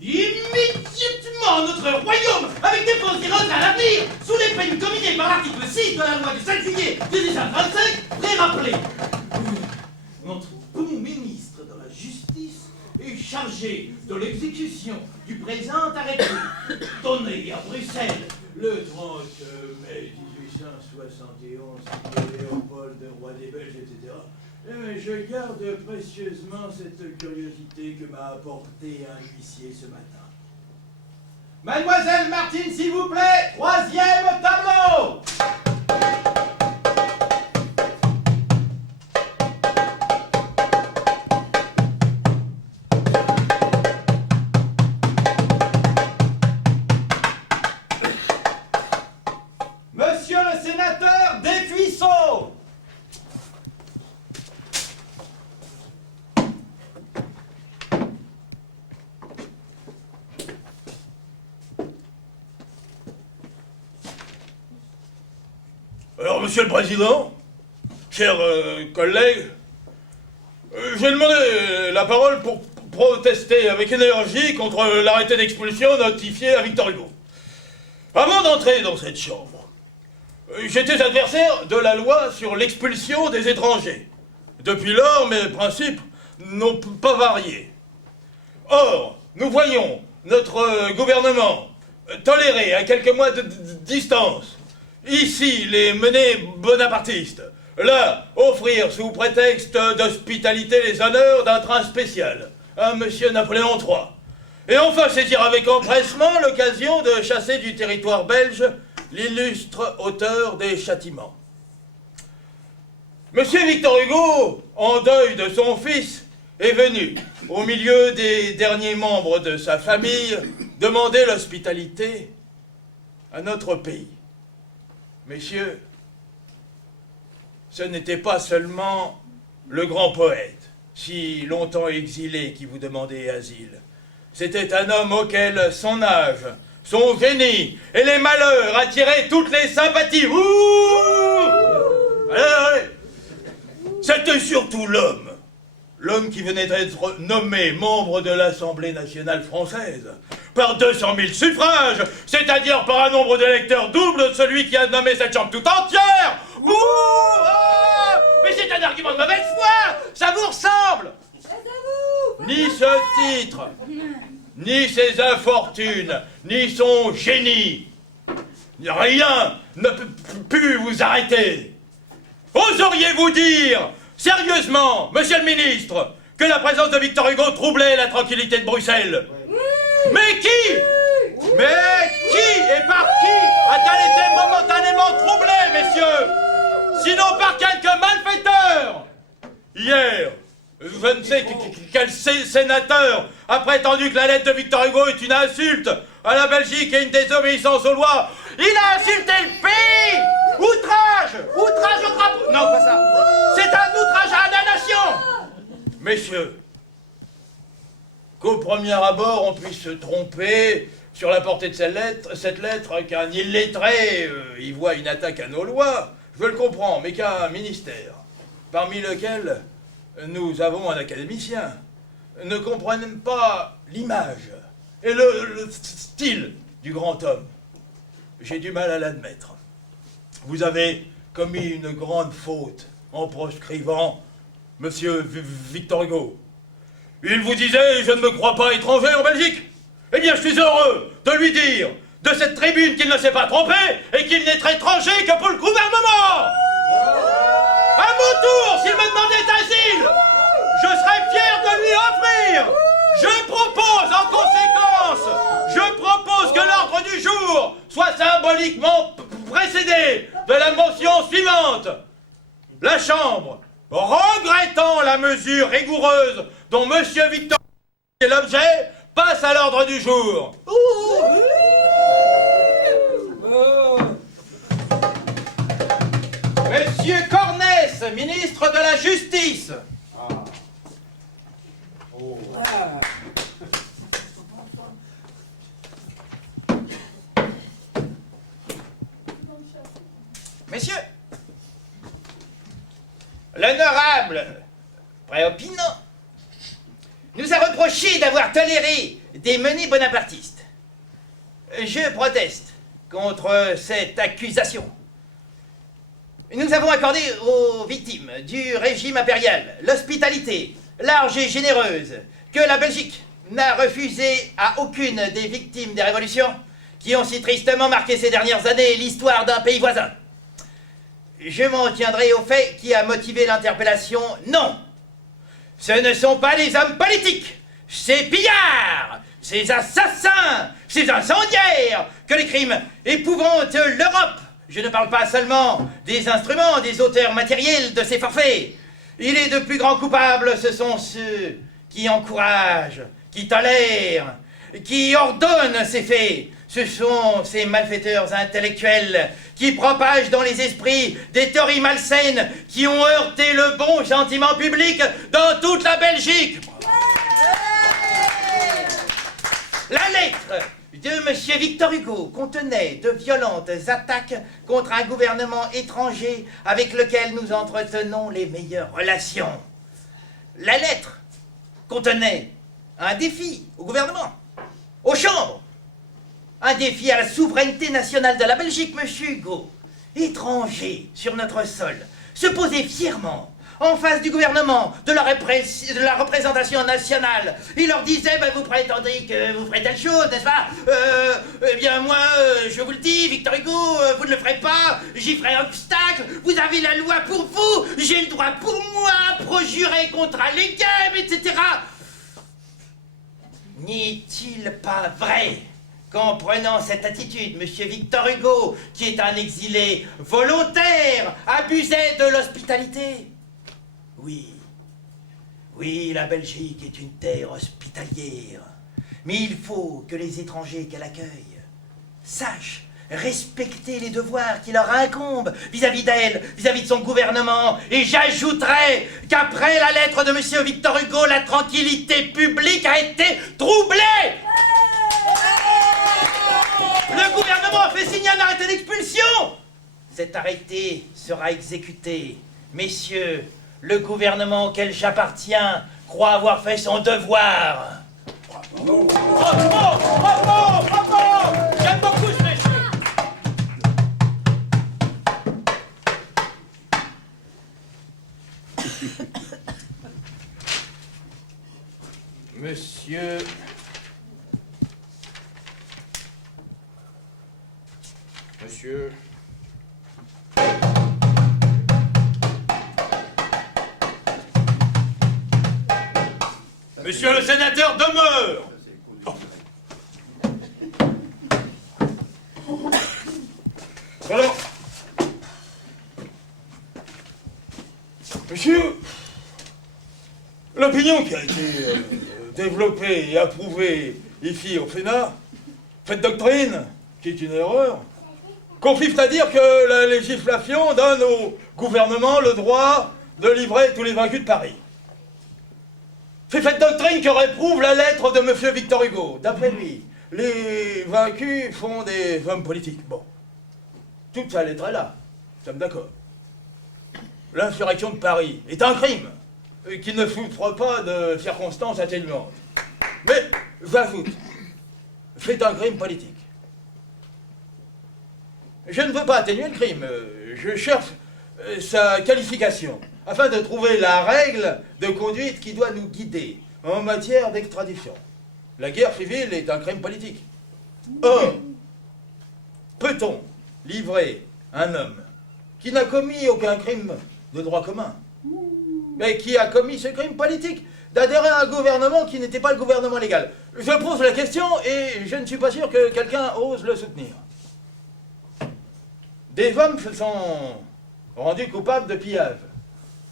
immédiatement notre royaume avec des fausses irones à l'avenir, sous les peines commises par l'article 6 de la loi du 5 juillet 1835, pré-rappelé. Notre bon ministre de la Justice est chargé de l'exécution du présent arrêté, donné à Bruxelles le 30 mai 1871, signé Léopold, roi des Belges, etc. Je garde précieusement cette curiosité que m'a apportée un huissier ce matin. Mademoiselle Martine, s'il vous plaît, 3e tableau. Monsieur le sénateur Desfuisseaux. Alors, Monsieur le Président, chers collègues, j'ai demandé la parole pour protester avec énergie contre l'arrêté d'expulsion notifié à Victor Hugo. Avant d'entrer dans cette chambre, j'étais adversaire de la loi sur l'expulsion des étrangers. Depuis lors, mes principes n'ont pas varié. Or, nous voyons notre gouvernement tolérer à quelques mois de distance ici les menées bonapartistes, là offrir sous prétexte d'hospitalité les honneurs d'un train spécial à monsieur Napoléon III, et enfin saisir avec empressement l'occasion de chasser du territoire belge l'illustre auteur des châtiments. Monsieur Victor Hugo, en deuil de son fils, est venu, au milieu des derniers membres de sa famille, demander l'hospitalité à notre pays. Messieurs, ce n'était pas seulement le grand poète, si longtemps exilé, qui vous demandait asile. C'était un homme auquel son âge, son génie et les malheurs attiraient toutes les sympathies. Ouh! Allez. C'était surtout l'homme qui venait d'être nommé membre de l'Assemblée nationale française par 200 000 suffrages, c'est-à-dire par un nombre d'électeurs double de celui qui a nommé cette chambre tout entière. Ouh! Ah! Mais c'est un argument de mauvaise foi. Ça vous ressemble? Ni ce titre, ni ses infortunes, ni son génie, rien ne peut plus vous arrêter. Oseriez-vous dire, sérieusement, monsieur le ministre, que la présence de Victor Hugo troublait la tranquillité de Bruxelles? Mais qui et par qui a-t-elle été momentanément troublée, messieurs? Sinon par quelques malfaiteurs? Hier, je ne sais quel sénateur a prétendu que la lettre de Victor Hugo est une insulte à la Belgique et une désobéissance aux lois. Il a insulté le pays! Outrage! Outrage au drapeau! Non, pas ça! C'est un outrage à la nation! Messieurs, qu'au premier abord on puisse se tromper sur la portée de cette lettre qu'un illettré y voit une attaque à nos lois, je le comprends, mais qu'un ministère, parmi lequel nous avons un académicien, ne comprenne pas l'image et le style du grand homme. J'ai du mal à l'admettre. Vous avez commis une grande faute en proscrivant Monsieur Victor Hugo. Il vous disait « Je ne me crois pas étranger en Belgique ». Eh bien, je suis heureux de lui dire de cette tribune qu'il ne s'est pas trompé et qu'il n'est étranger que pour le gouvernement. À mon tour, s'il me demandait asile, je serais fier de lui offrir. Je propose en conséquence, que l'ordre du jour soit symboliquement précédé de la motion suivante. La Chambre, regrettant la mesure rigoureuse dont M. Victor est l'objet, passe à l'ordre du jour. Monsieur Cornès, ministre de la Justice. Messieurs, l'honorable Préopinant nous a reproché d'avoir toléré des menées bonapartistes. Je proteste contre cette accusation. Nous avons accordé aux victimes du régime impérial l'hospitalité large et généreuse que la Belgique n'a refusée à aucune des victimes des révolutions qui ont si tristement marqué ces dernières années l'histoire d'un pays voisin. Je m'en tiendrai au fait qui a motivé l'interpellation. Non, ce ne sont pas les hommes politiques, ces pillards, ces assassins, ces incendiaires que les crimes épouvantent l'Europe. Je ne parle pas seulement des instruments, des auteurs matériels de ces forfaits. Il est de plus grands coupables, ce sont ceux qui encouragent, qui tolèrent, qui ordonnent ces faits. Ce sont ces malfaiteurs intellectuels qui propagent dans les esprits des théories malsaines qui ont heurté le bon sentiment public dans toute la Belgique. La lettre de M. Victor Hugo contenait de violentes attaques contre un gouvernement étranger avec lequel nous entretenons les meilleures relations. La lettre contenait un défi au gouvernement, aux chambres, un défi à la souveraineté nationale de la Belgique. M. Hugo, étranger sur notre sol, se posait fièrement en face du gouvernement, de la représentation nationale. Il leur disait, vous prétendez que vous ferez telle chose, n'est-ce pas? Eh bien moi, je vous le dis, Victor Hugo, vous ne le ferez pas, j'y ferai obstacle, vous avez la loi pour vous, j'ai le droit pour moi, projurer contre allégame, etc. N'est-il pas vrai qu'en prenant cette attitude, M. Victor Hugo, qui est un exilé volontaire, abusait de l'hospitalité? Oui, la Belgique est une terre hospitalière. Mais il faut que les étrangers qu'elle accueille sachent respecter les devoirs qui leur incombent vis-à-vis d'elle, vis-à-vis de son gouvernement. Et j'ajouterai qu'après la lettre de M. Victor Hugo, la tranquillité publique a été troublée. Le gouvernement a fait signer un arrêté d'expulsion. Cet arrêté sera exécuté. Messieurs, le gouvernement auquel j'appartiens croit avoir fait son devoir. Bravo! Bravo! Bravo! Bravo! J'aime beaucoup ce monsieur. Monsieur... Monsieur le sénateur demeure. Alors, monsieur, l'opinion qui a été développée et approuvée ici au Sénat, cette doctrine, qui est une erreur, consiste à dire que la législation donne au gouvernement le droit de livrer tous les vaincus de Paris. C'est cette doctrine que réprouve la lettre de M. Victor Hugo. D'après lui, les vaincus font des hommes politiques. Bon, toute sa lettre est là, nous sommes d'accord. L'insurrection de Paris est un crime qui ne souffre pas de circonstances atténuantes. Mais, j'ajoute, c'est un crime politique. Je ne veux pas atténuer le crime, je cherche sa qualification, afin de trouver la règle de conduite qui doit nous guider en matière d'extradition. La guerre civile est un crime politique. Or, peut-on livrer un homme qui n'a commis aucun crime de droit commun, mais qui a commis ce crime politique, d'adhérer à un gouvernement qui n'était pas le gouvernement légal? Je pose la question et je ne suis pas sûr que quelqu'un ose le soutenir. Des hommes se sont rendus coupables de pillage,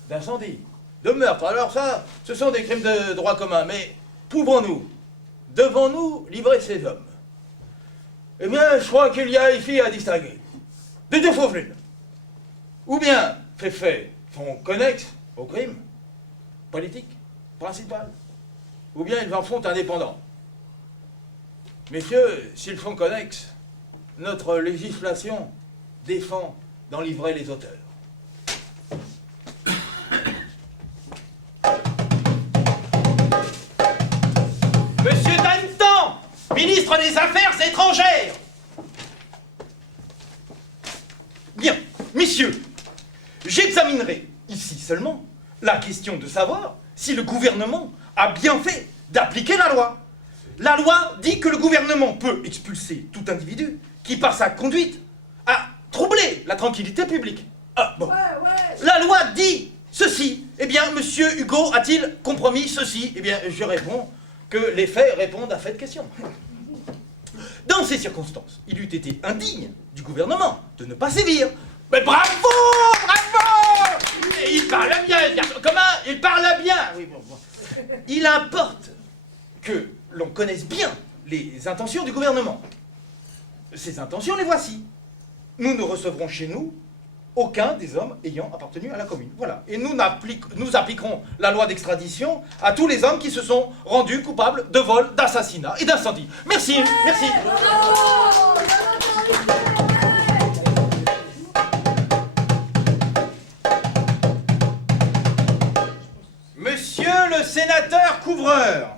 d'incendie, de meurtre. Alors ça, ce sont des crimes de droit commun, mais pouvons-nous, devons-nous livrer ces hommes? Eh bien, je crois qu'il y a ici à distinguer de deux choses l'une. Ou bien ces faits sont connexes au crime politique principal, ou bien ils en sont indépendants. Messieurs, s'ils sont connexes, notre législation défend d'en livrer les auteurs. Monsieur Dantan, ministre des Affaires étrangères. Bien, messieurs, j'examinerai ici seulement la question de savoir si le gouvernement a bien fait d'appliquer la loi. La loi dit que le gouvernement peut expulser tout individu qui, par sa conduite, a troublé la tranquillité publique. Ah, bon. La loi dit ceci. Eh bien, monsieur Hugo a-t-il compromis ceci? Eh bien, je réponds que les faits répondent à cette question. Dans ces circonstances, il eût été indigne du gouvernement de ne pas sévir. Mais bravo! Bravo! Il parle bien, ce garçon. Comment? Il parle bien. Oui, bon. Il importe que l'on connaisse bien les intentions du gouvernement. Ces intentions, les voici. Nous ne recevrons chez nous aucun des hommes ayant appartenu à la commune. Voilà. Et nous appliquerons la loi d'extradition à tous les hommes qui se sont rendus coupables de vol, d'assassinat et d'incendie. Merci, merci. Monsieur le sénateur Couvreur.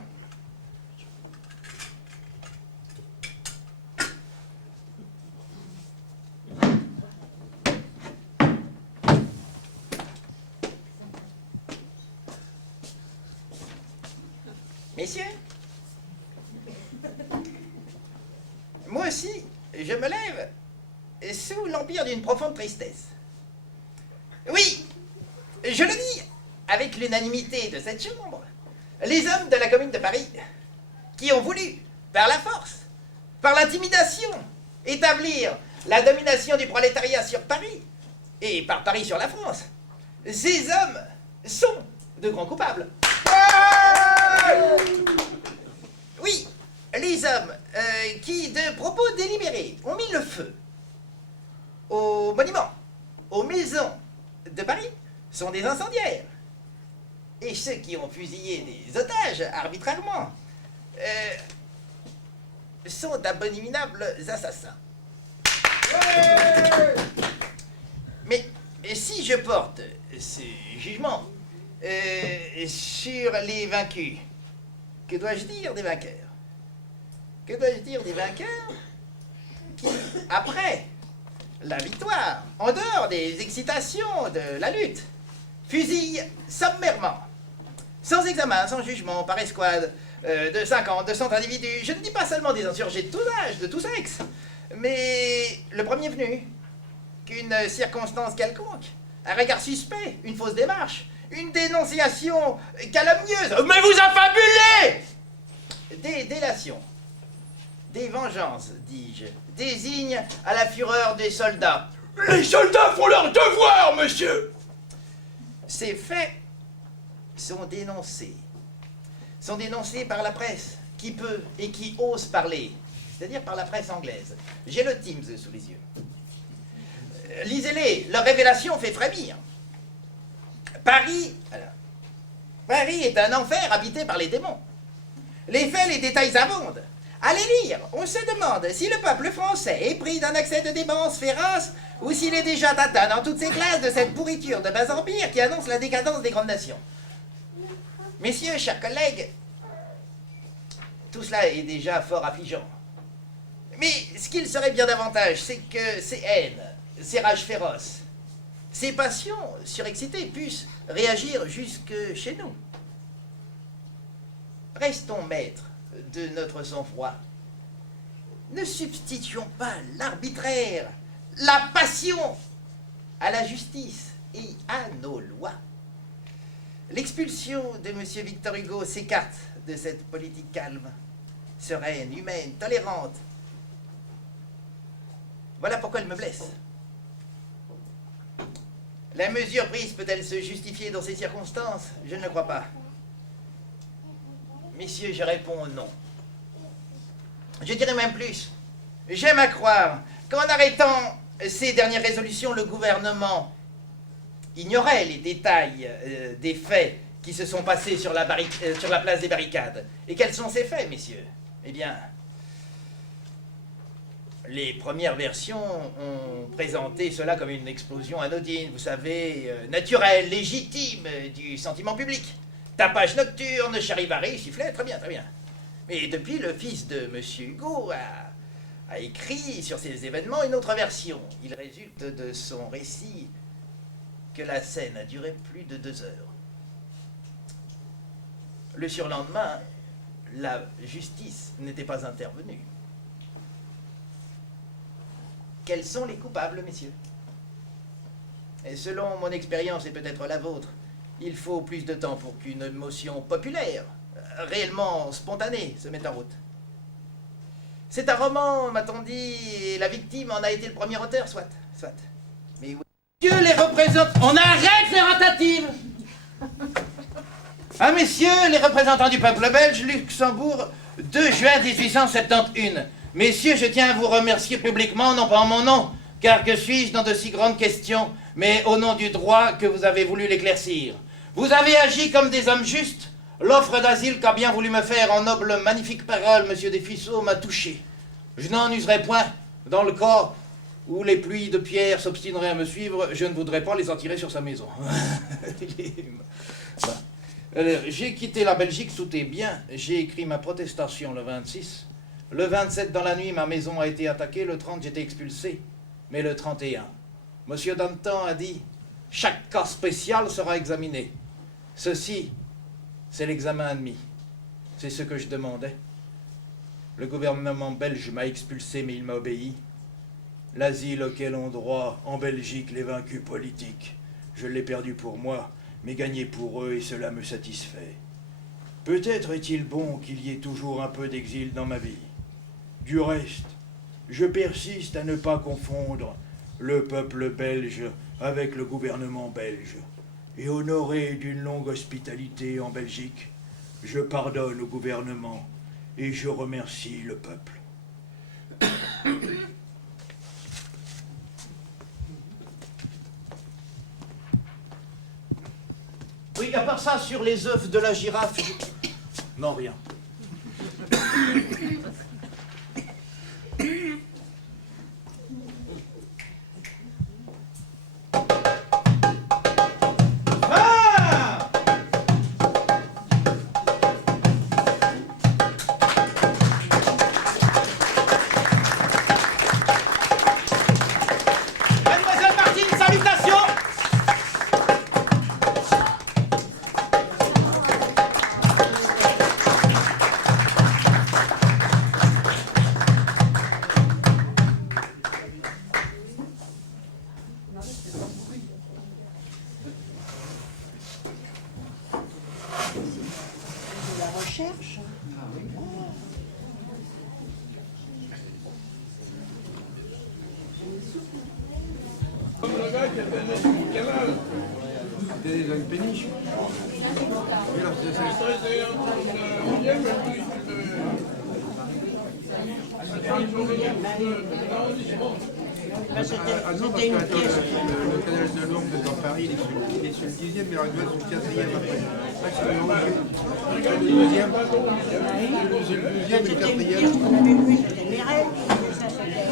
Messieurs, moi aussi, je me lève sous l'empire d'une profonde tristesse. Oui, je le dis avec l'unanimité de cette chambre, les hommes de la Commune de Paris, qui ont voulu, par la force, par l'intimidation, établir la domination du prolétariat sur Paris, et par Paris sur la France, ces hommes sont de grands coupables. Oui, les hommes qui, de propos délibérés, ont mis le feu aux monuments, aux maisons de Paris, sont des incendiaires. Et ceux qui ont fusillé des otages arbitrairement sont d'abominables assassins. Mais si je porte ce jugement sur les vaincus, que dois-je dire des vainqueurs? Que dois-je dire des vainqueurs qui, après la victoire, en dehors des excitations de la lutte, fusillent sommairement, sans examen, sans jugement, par escouade, de 50, de 100 individus, je ne dis pas seulement des insurgés de tout âge, de tout sexe, mais le premier venu, qu'une circonstance quelconque, un regard suspect, une fausse démarche, une dénonciation calomnieuse, mais vous affabulez! Des délations, des vengeances, dis-je, désignent à la fureur des soldats. Les soldats font leur devoir, monsieur! Ces faits sont dénoncés par la presse, qui peut et qui ose parler, c'est-à-dire par la presse anglaise. J'ai le Times sous les yeux. Lisez-les, leur révélation fait frémir. Paris est un enfer habité par les démons. Les faits, les détails abondent. Allez lire. On se demande si le peuple français est pris d'un accès de démence féroce ou s'il est déjà atteint dans toutes ses classes de cette pourriture de bas empire qui annonce la décadence des grandes nations. Messieurs, chers collègues, tout cela est déjà fort affligeant. Mais ce qu'il serait bien davantage, c'est que ces haines, ces rages féroces, ces passions surexcitées puissent réagir jusque chez nous. Restons maîtres de notre sang-froid. Ne substituons pas l'arbitraire, la passion à la justice et à nos lois. L'expulsion de M. Victor Hugo s'écarte de cette politique calme, sereine, humaine, tolérante. Voilà pourquoi elle me blesse. La mesure prise peut-elle se justifier dans ces circonstances? Je ne le crois pas. Messieurs, je réponds non. Je dirais même plus. J'aime à croire qu'en arrêtant ces dernières résolutions, le gouvernement ignorait les détails des faits qui se sont passés sur la place des barricades. Et quels sont ces faits, messieurs? Eh bien, les premières versions ont présenté cela comme une explosion anodine, vous savez, naturelle, légitime du sentiment public. Tapage nocturne, charivari, sifflet, très bien, très bien. Mais depuis, le fils de M. Hugo a écrit sur ces événements une autre version. Il résulte de son récit que la scène a duré plus de 2 heures. Le surlendemain, la justice n'était pas intervenue. Quels sont les coupables, messieurs? Et selon mon expérience et peut-être la vôtre, il faut plus de temps pour qu'une motion populaire, réellement spontanée, se mette en route. C'est un roman, m'a-t-on dit, et la victime en a été le premier auteur, soit. Mais oui. Messieurs les représentants... On arrête les rotatives! Ah, messieurs les représentants du peuple belge, Luxembourg, 2 juin 1871. Messieurs, je tiens à vous remercier publiquement, non pas en mon nom, car que suis-je dans de si grandes questions, mais au nom du droit que vous avez voulu l'éclaircir. Vous avez agi comme des hommes justes. L'offre d'asile qu'a bien voulu me faire en noble magnifique parole, monsieur Desfuseaux, m'a touché. Je n'en userai point. Dans le cas où les pluies de pierre s'obstineraient à me suivre, je ne voudrais pas les en tirer sur sa maison. J'ai quitté la Belgique, tout est bien. J'ai écrit ma protestation le 26. Le 27 dans la nuit, ma maison a été attaquée. Le 30, j'étais expulsé. Mais le 31, monsieur Danton a dit « Chaque cas spécial sera examiné. » Ceci, c'est l'examen admis. C'est ce que je demandais. Le gouvernement belge m'a expulsé, mais il m'a obéi. L'asile auquel ont droit en Belgique les vaincus politiques, je l'ai perdu pour moi, mais gagné pour eux, et cela me satisfait. Peut-être est-il bon qu'il y ait toujours un peu d'exil dans ma vie. Du reste, je persiste à ne pas confondre le peuple belge avec le gouvernement belge. Et honoré d'une longue hospitalité en Belgique, je pardonne au gouvernement et je remercie le peuple. Oui, à part ça, sur les œufs de la girafe, non, rien. Ah non, parce que le canal de l'Orbe dans Paris, il est sur le 10e, mais alors il doit être sur le 4e après. C'est le 12e. C'est le 12e et le 4e. On avait vu, c'était Mireille. Ça, c'était...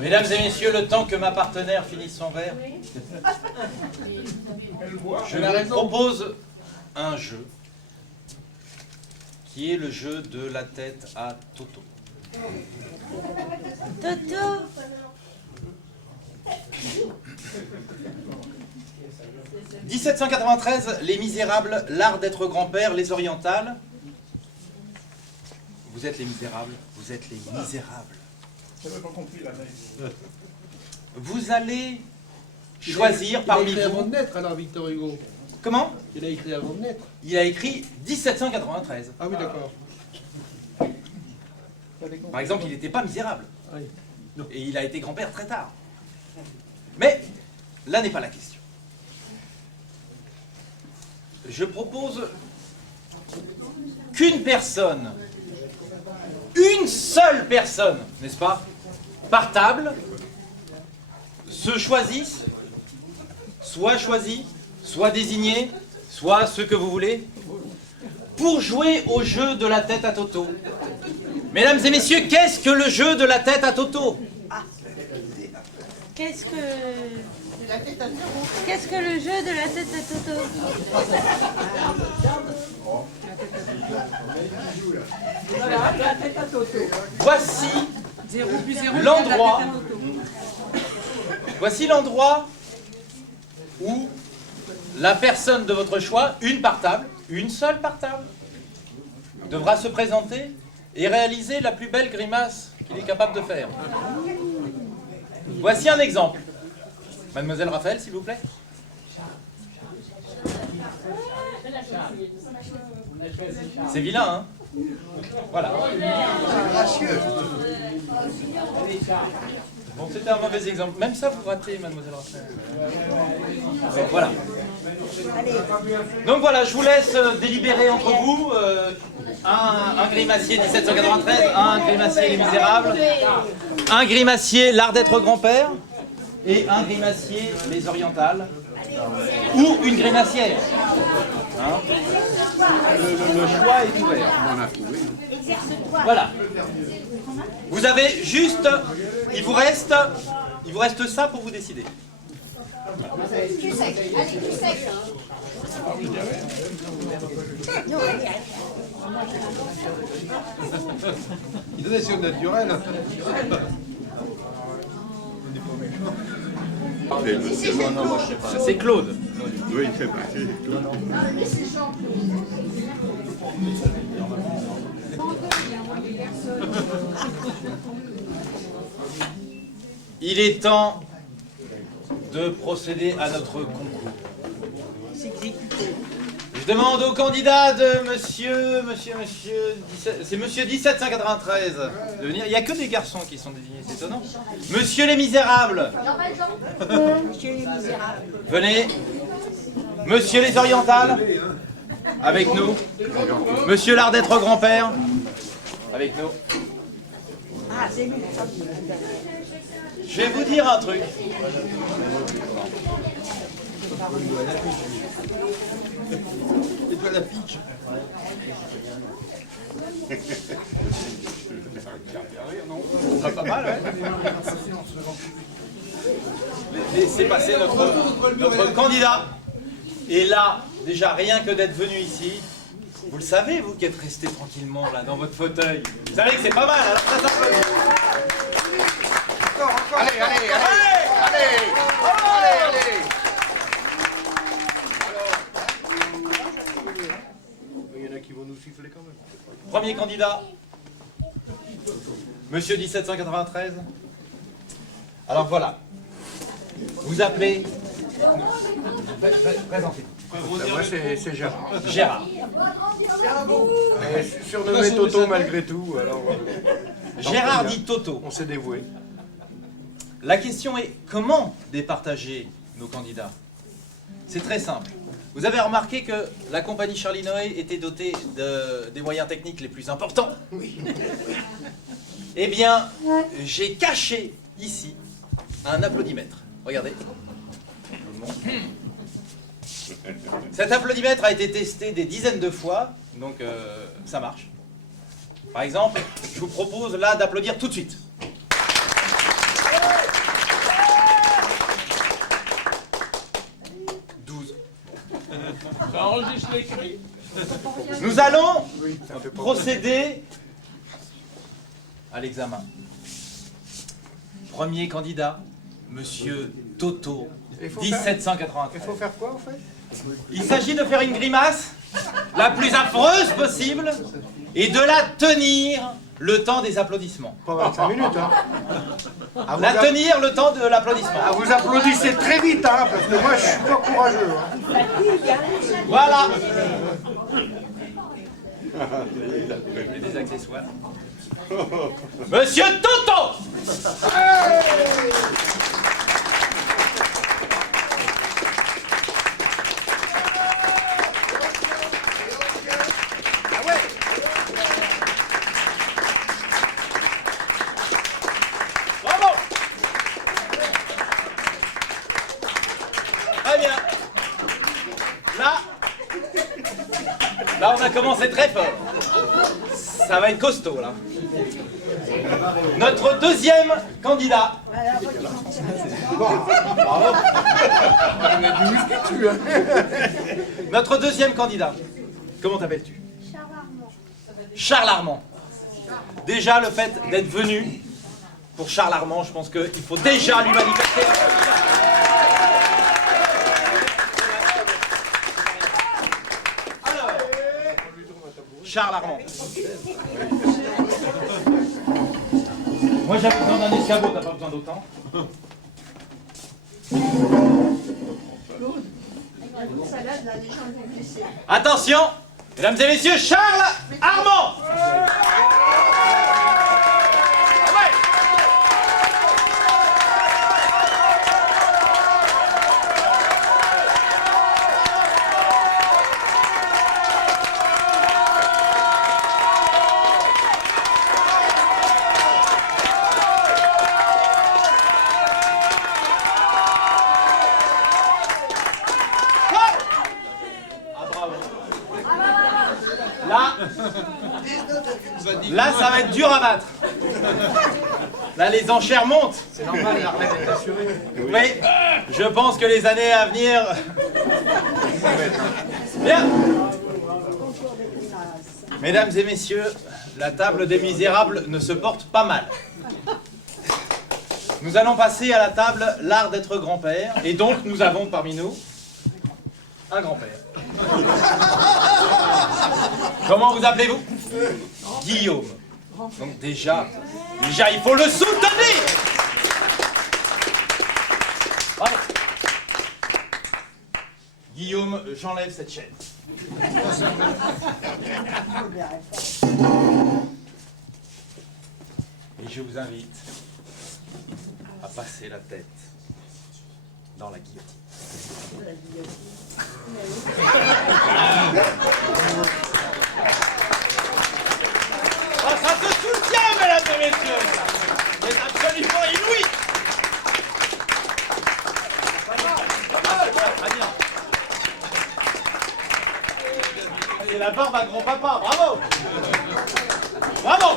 Mesdames et messieurs, le temps que ma partenaire finisse son verre, je vous propose un jeu qui est le jeu de la tête à Toto. Toto, 1793, Les Misérables, l'art d'être grand-père, Les Orientales. Vous êtes les misérables, vous êtes les misérables. J'avais pas compris la veille. Vous allez choisir parmi Il a écrit avant vous... de naître alors, Victor Hugo. Comment? Il a écrit avant de naître. Il a écrit 1793. Ah oui, d'accord. Par exemple, il n'était pas misérable. Oui. Non. Et il a été grand-père très tard. Mais là n'est pas la question. Je propose qu'une personne, une seule personne, n'est-ce pas, par table, se choisisse, soit désigné, soit ce que vous voulez, pour jouer au jeu de la tête à Toto. Mesdames et messieurs, qu'est-ce que le jeu de la tête à Toto? qu'est-ce que le jeu de la tête à Toto? Voici l'endroit. Voici l'endroit où la personne de votre choix, une par table, une seule par table, devra se présenter et réaliser la plus belle grimace qu'il est capable de faire. Voici un exemple. Mademoiselle Raphaël, s'il vous plaît. C'est vilain, hein? Voilà. Bon, c'était un mauvais exemple. Même ça, vous ratez, mademoiselle Raphaël. Donc, voilà. Donc voilà, je vous laisse délibérer entre vous. Un grimacier 1793, un grimacier Les Misérables, un grimacier L'art d'être grand-père et un grimacier Les Orientales ou une grimacière. Hein? Le choix est ouvert. Voilà. Vous avez juste, il vous reste ça pour vous décider. Tu sec, allez, tu sec. Non, allez, allez. Il est sur naturel. C'est Claude. Oui, c'est pas. Il est temps de procéder à notre concours. Je demande au candidat de monsieur, c'est monsieur 1793 de venir. Il n'y a que des garçons qui sont désignés, c'est étonnant. Monsieur Les Misérables. Monsieur Les Misérables. Venez. Monsieur Les Orientales. Avec nous. Monsieur L'art d'être grand-père. Avec nous. Ah, c'est lui. Je vais vous dire un truc. Et toi la fiche. Pas mal, ouais. Laissez passer notre candidat. Et là, déjà, rien que d'être venu ici, vous le savez, vous qui êtes resté tranquillement là dans votre fauteuil. Vous savez que c'est pas mal, hein, ça s'applaudit. Allez, allez, il y en a qui vont nous siffler quand même. Premier candidat, monsieur 1793. Alors voilà, vous appelez. Présentez-vous. Moi, c'est Gérard. Gérard. Surnommé Toto malgré tout, alors. Gérard dit Toto. On s'est dévoué. La question est comment départager nos candidats? C'est très simple. Vous avez remarqué que la compagnie Charlie Noé était dotée des moyens techniques les plus importants? Oui. Eh bien, j'ai caché ici un applaudimètre. Regardez. Cet applaudimètre a été testé des dizaines de fois, donc ça marche. Par exemple, je vous propose là d'applaudir tout de suite. Ça enregistre les cris. Nous allons procéder à l'examen. Premier candidat, Monsieur Toto, Il faut 1793. Il faut faire quoi, en fait? Il s'agit de faire une grimace la plus affreuse possible et de la tenir le temps des applaudissements. Pas 25 minutes, hein. La tenir le temps de l'applaudissement. Ah, vous applaudissez très vite, hein, parce que moi, je suis pas courageux. Hein. Voilà. Et des accessoires. Monsieur Toto. Bravo. Très bien. Là, on a commencé très fort. Ça va être costaud, là. Notre deuxième candidat. Notre deuxième candidat. Comment t'appelles-tu? Charles Armand. Charles Armand. Déjà, le fait d'être venu pour Charles Armand, je pense qu'il faut déjà lui manifester. Alors, Charles Armand. Moi, j'avais besoin d'un escabeau, t'as pas besoin d'autant. Attention, mesdames et messieurs, Charles Armand. Là, ça va être dur à battre. Là, les enchères montent. C'est normal, la retraite est assurée. Oui, je pense que les années à venir... Bien. Mesdames et messieurs, la table des misérables ne se porte pas mal. Nous allons passer à la table l'art d'être grand-père. Et donc, nous avons parmi nous un grand-père. Comment vous appelez-vous? Guillaume. Donc déjà, il faut le soutenir. Bravo. Guillaume, j'enlève cette chaîne. Et je vous invite à passer la tête dans la guillotine. Oh, ça se soutient, mesdames et messieurs. C'est absolument inouï. C'est la barbe à grand-papa, bravo. Bravo.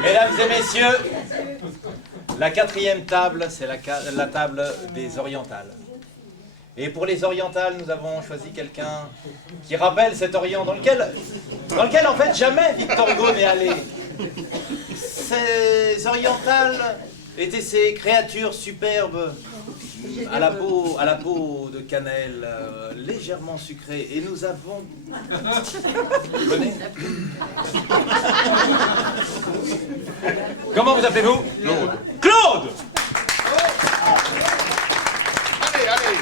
Mesdames et messieurs, la quatrième table, c'est la table des orientales. Et pour les orientales, nous avons choisi quelqu'un qui rappelle cet Orient dans lequel en fait jamais Victor Hugo n'est allé. Ces orientales étaient ces créatures superbes à la peau de cannelle, légèrement sucrée. Et nous avons... Vous connaissez ? Comment vous appelez-vous ? Claude. Claude ! Allez, allez.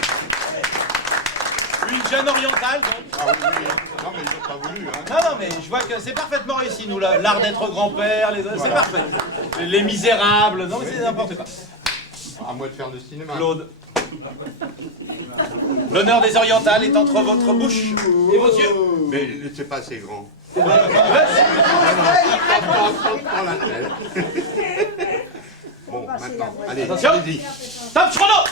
Une jeune oriental, donc. Ah oui, oui. Non, mais ils n'ont pas voulu, hein. Non, non, mais je vois que c'est parfaitement réussi, nous, l'art d'être grand-père, c'est parfait. Les Misérables, non mais c'est n'importe quoi. À moi de faire le cinéma. Claude. L'honneur des orientales est entre votre bouche et vos yeux. Mais c'est pas assez grand. Ouais. Prends la tête. Bon, maintenant, allez, Attention. allez-y. Top chrono.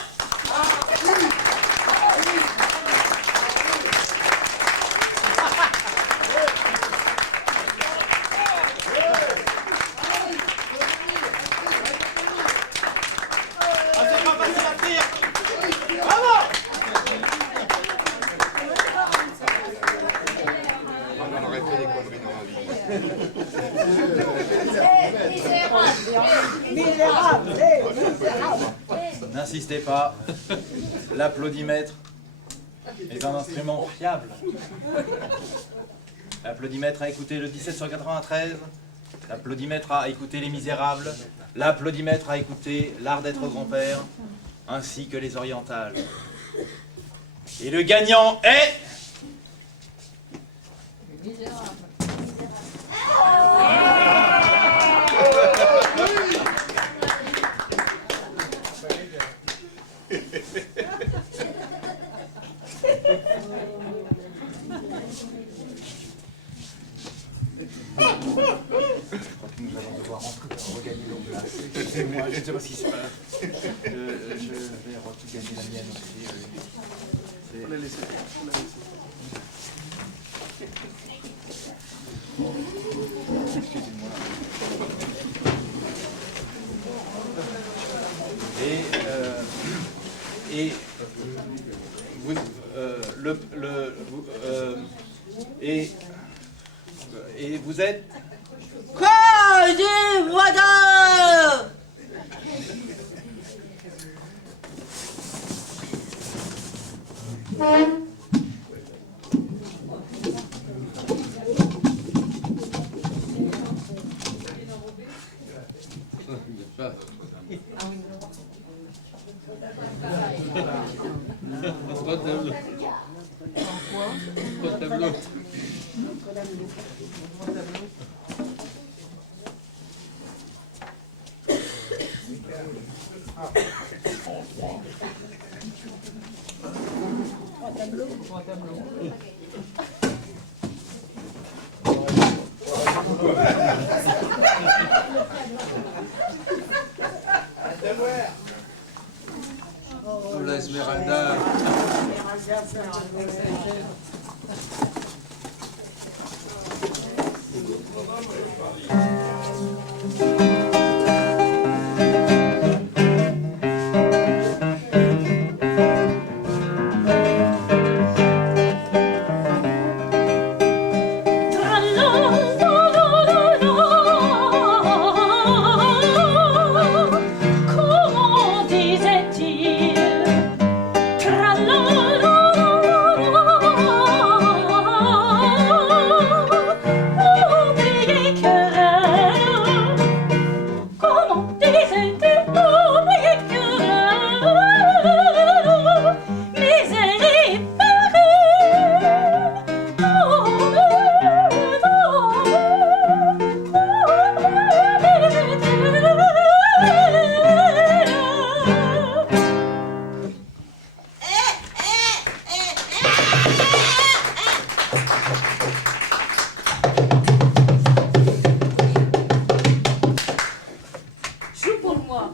On aurait fait des conneries dans la vie. N'insistez pas. L'applaudimètre est un instrument fiable. L'applaudimètre a écouté le 1793. L'applaudimètre a écouté Les Misérables. L'applaudimètre a écouté L'Art d'être grand-père, ainsi que Les Orientales. Et le gagnant est... Nous allons devoir regagner nos places. Excusez-moi, je ne sais pas ce qui se passe. Je vais regagner la mienne aussi. On l'a laissé. Excusez-moi. Et vous, et vous êtes... Quoi dis voilà. La Esmeralda. Comment disait-il? Oubliez querelle. Comment disait-il? Oubliez querelle. Mais elle est Joue pour moi.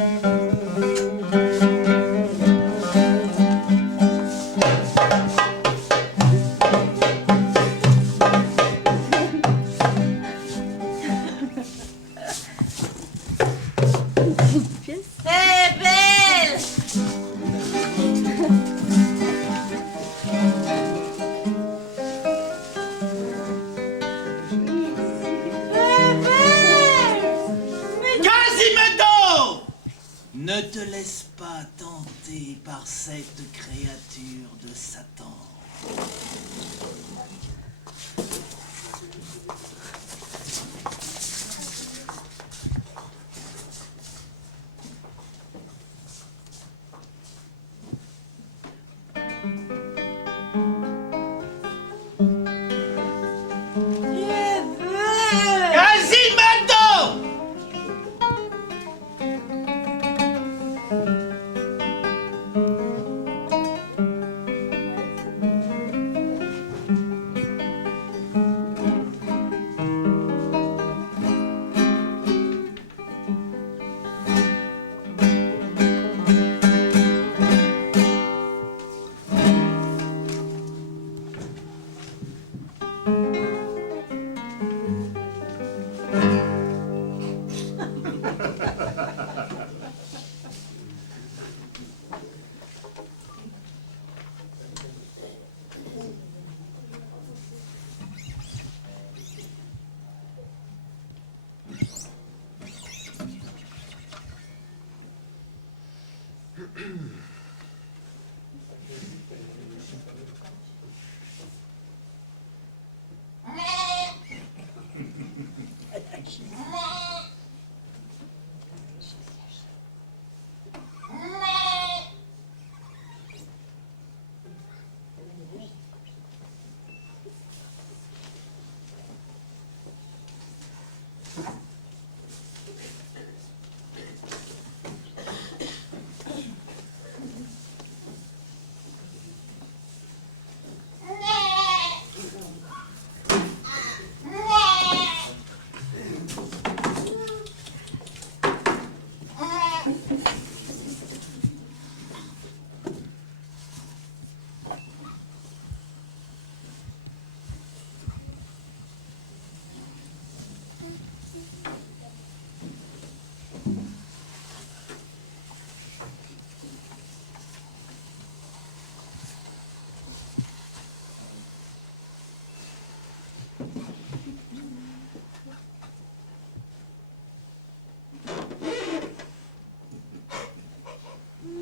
belle. C'est belle. Quasimodo! Ne te laisse pas tenter par cette créature de Satan. Quasimodo!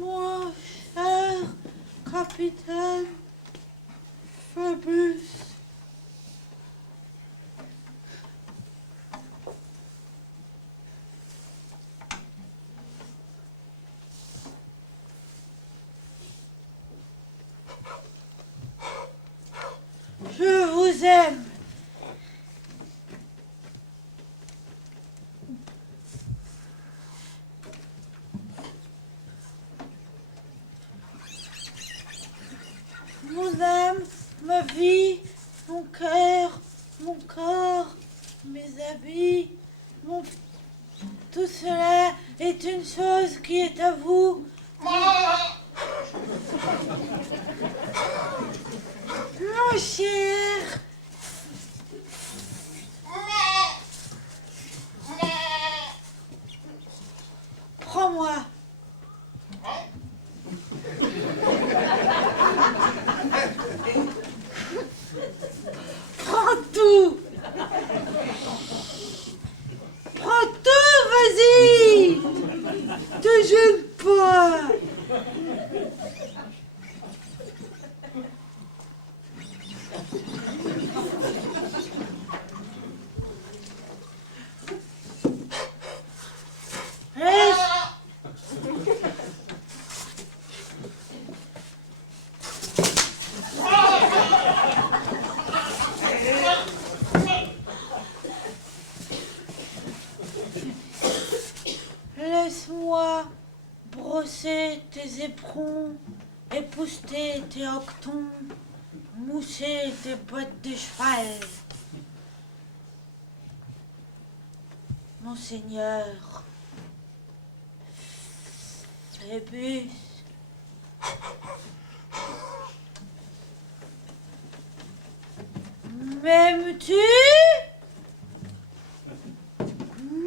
Mon cher capitaine Phœbus. Je vous aime. Mon âme, ma vie, mon cœur, mon corps, mes habits, tout cela est une chose qui est à vous. Mon cher. Prends-moi. Prends tout. Prends tout, vas-y. Te gêne pas. Laisse-moi brosser tes éperons, épousseter tes octons, mousser tes bottes de cheval. Monseigneur Phœbus, m'aimes-tu?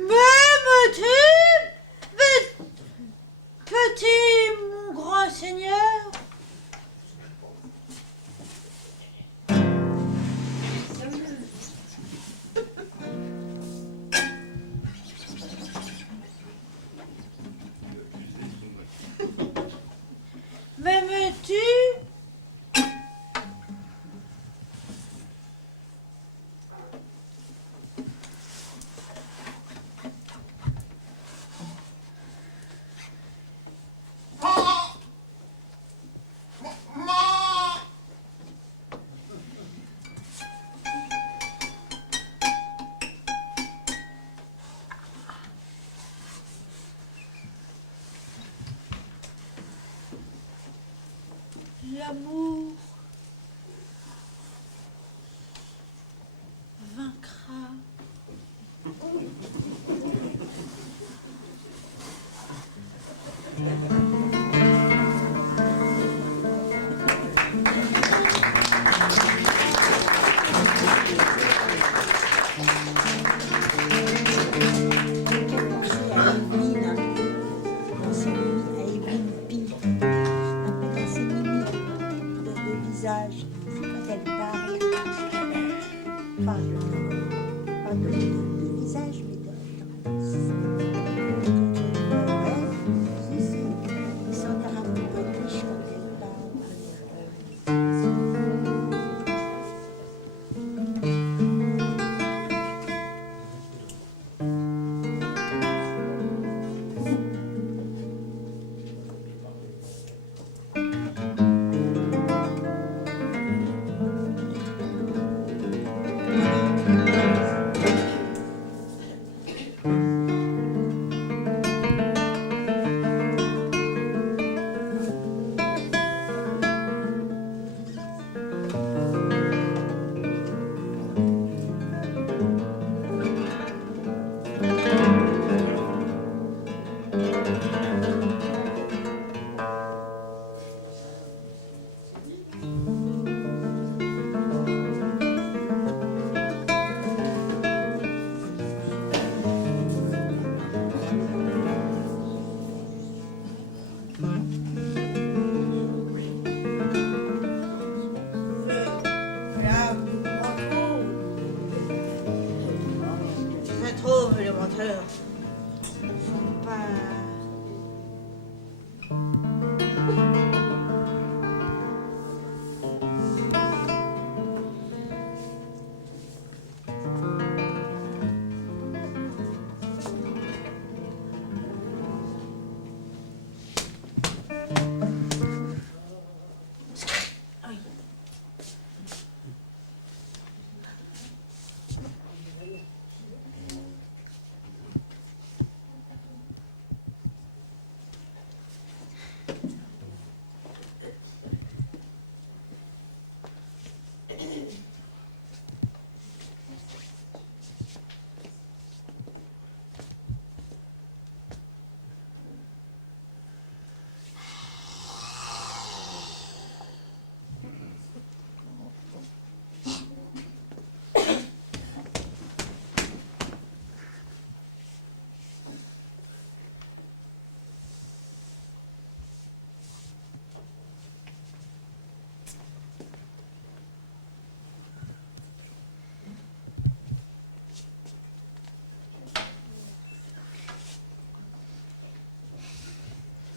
M'aimes-tu? veux-tu? L'amour vaincra. C'est quand elle parle. Pas de visage, mais de il s'en est un peu potiche quand elle parle.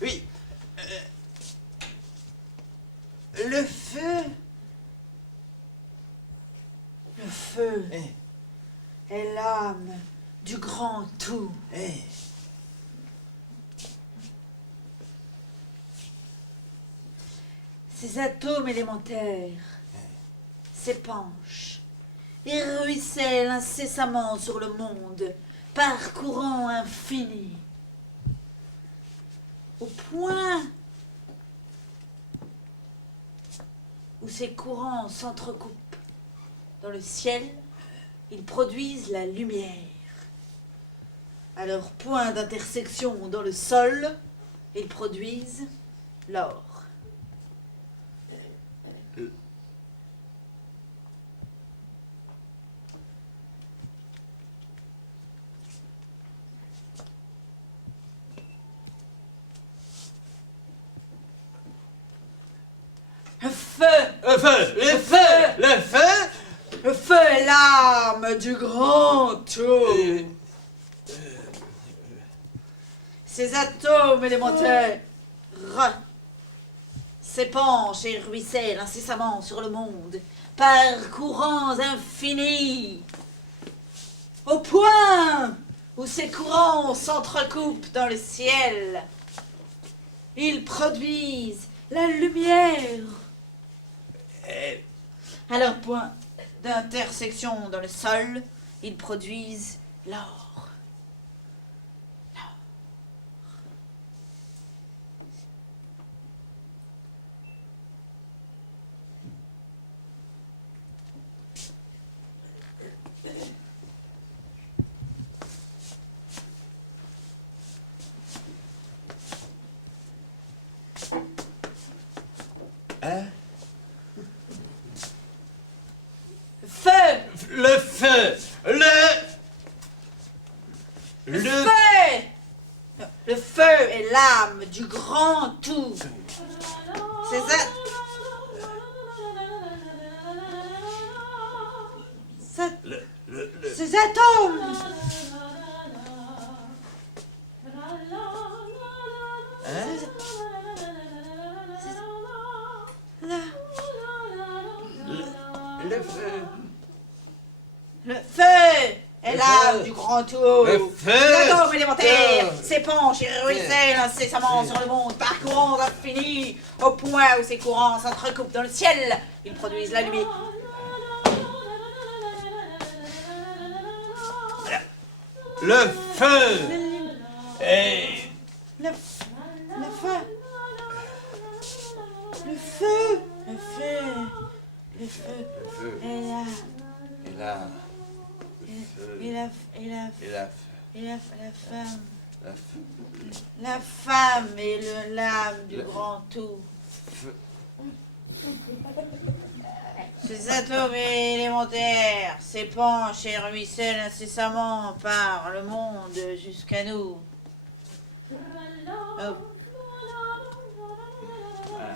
Oui. Le feu est l'âme du grand tout. Ces atomes élémentaires s'épanchent et ruissellent incessamment sur le monde par courants infinis, au point où ces courants s'entrecoupent dans le ciel, ils produisent la lumière. À leur point d'intersection dans le sol, ils produisent l'or. Le feu est l'arme du grand tout. Ces atomes élémentaires s'épanche et ruisselle incessamment sur le monde, par courants infinis, au point où ces courants s'entrecoupent dans le ciel. Ils produisent la lumière. À leur point d'intersection dans le sol, ils produisent l'or. Hein? Feu! Le feu! Le feu est l'âme du grand tout. C'est ça. Ces atomes. Le feu! Le feu est l'âme du grand tout. Le feu! Les atomes élémentaires s'épanchent et ruissellent incessamment sur le monde par courants infinis, au point où ces courants s'entrecoupent dans le ciel. Ils produisent la lumière. Le feu! Et... Le feu. Le feu. Le feu. Le feu. Et la femme. La femme est l'âme du grand tout. Ces atomes élémentaires s'épanchent et ruissellent incessamment par le monde jusqu'à nous.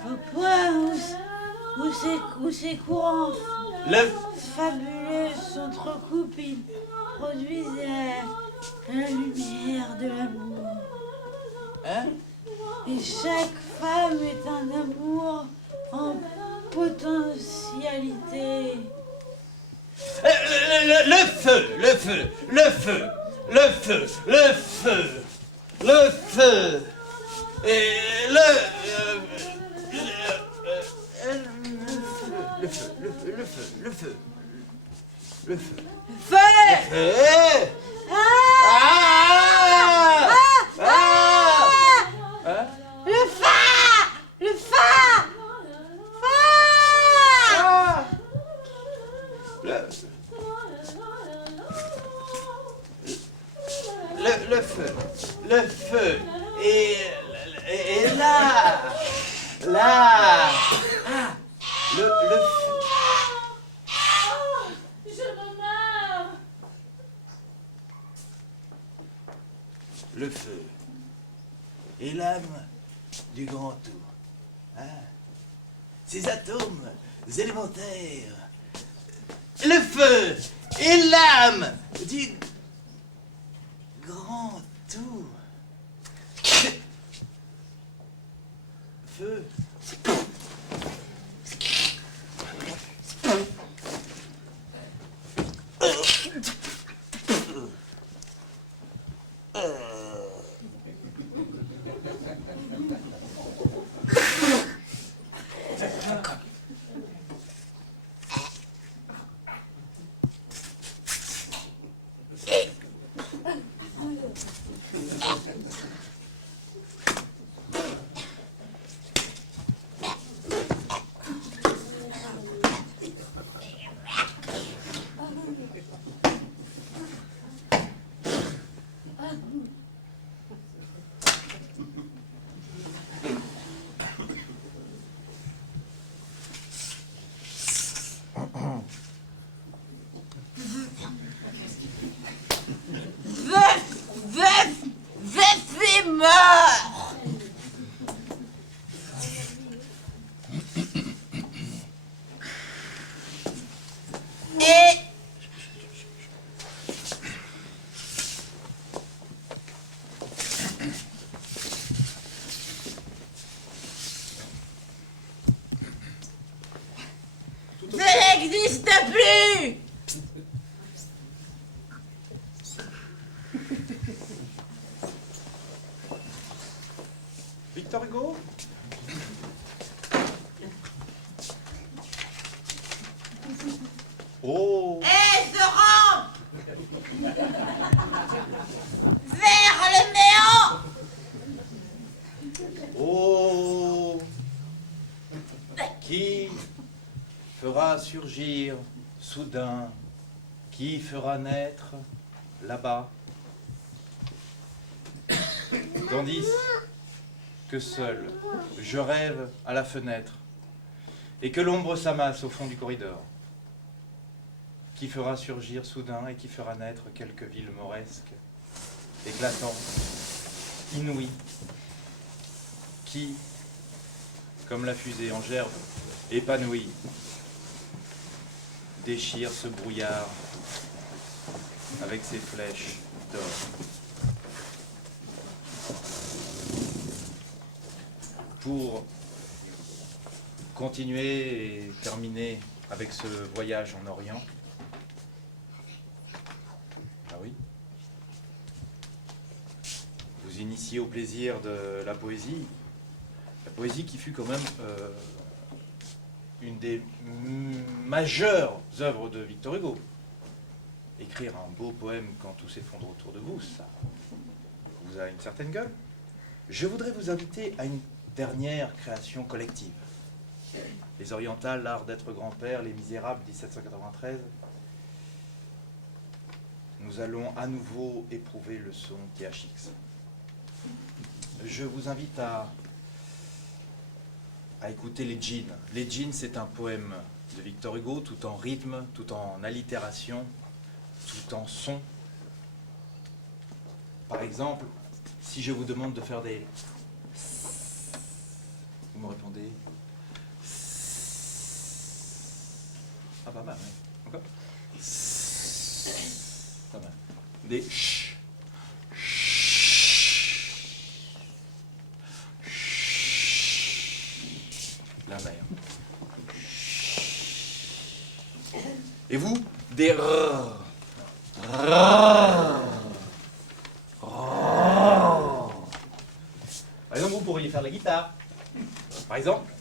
Au point où ces courants fabuleux s'entrecoupent, ils produisent la lumière de l'amour. Et chaque femme est un amour en potentialité. Le feu! Et le feu! Le feu et là le feu. Je me meurs. Le feu et l'âme du grand tout. Ces atomes élémentaires. Le feu et l'âme du grand tout. Feu. n'existe plus. Victor Hugo? Oh! Et se rend vers le néant. Oh! Qui fera surgir soudain, qui fera naître là-bas, tandis que seul je rêve à la fenêtre et que l'ombre s'amasse au fond du corridor, qui fera surgir soudain et qui fera naître quelques villes mauresques, éclatantes, inouïes, qui, comme la fusée en gerbe, épanouie, déchire ce brouillard avec ses flèches d'or. Pour continuer et terminer avec ce voyage en Orient, ah oui, vous initiez au plaisir de la poésie qui fut quand même une des majeures œuvres de Victor Hugo. Écrire un beau poème quand tout s'effondre autour de vous, ça vous a une certaine gueule. Je voudrais vous inviter à une dernière création collective. Les Orientales, l'art d'être grand-père, Les Misérables, 1793. Nous allons à nouveau éprouver le son THX. Je vous invite à écouter Les Djinns. Les Djinns, c'est un poème de Victor Hugo, tout en rythme, tout en allitération, tout en son. Par exemple, si je vous demande de faire des... Vous me répondez... Ah, pas mal, oui. Encore. Pas mal. Des ch. La mer. Et vous, des r. Par exemple, vous pourriez faire la guitare. Par exemple.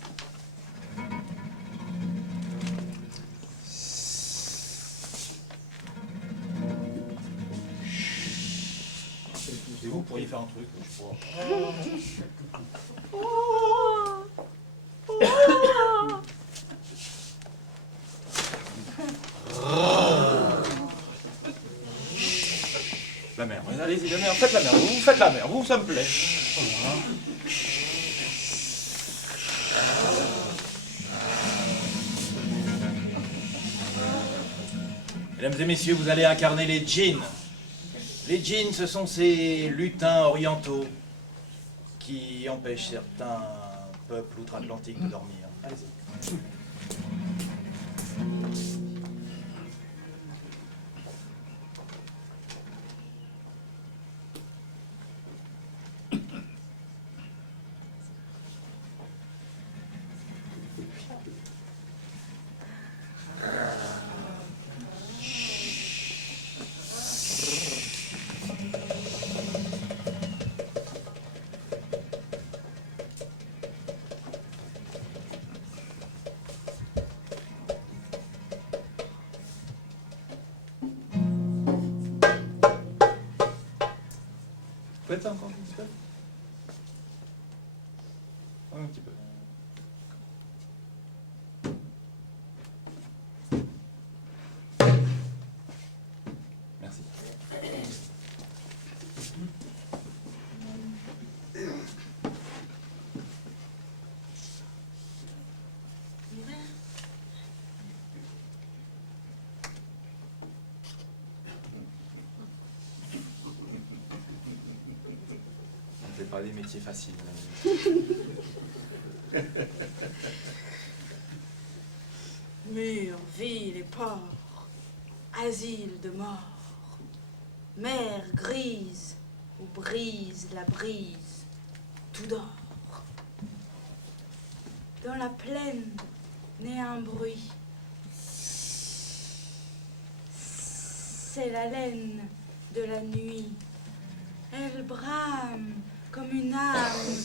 Et vous pourriez faire un truc, je crois. La mer, allez-y, la mer, faites la mer, vous faites la mer, vous, ça me plaît. Voilà. Mesdames et messieurs, vous allez incarner les djinns. Les djinns, ce sont ces lutins orientaux qui empêchent certains peuples outre-Atlantique de dormir. Allez-y. Faites ça encore un petit peu. Un petit peu. Merci. C'est pas des métiers faciles. Murs, villes et ports, asile de mort, mer grise où brise la brise, tout dort. Dans la plaine naît un bruit, c'est la laine de la nuit. Elle brame comme une âme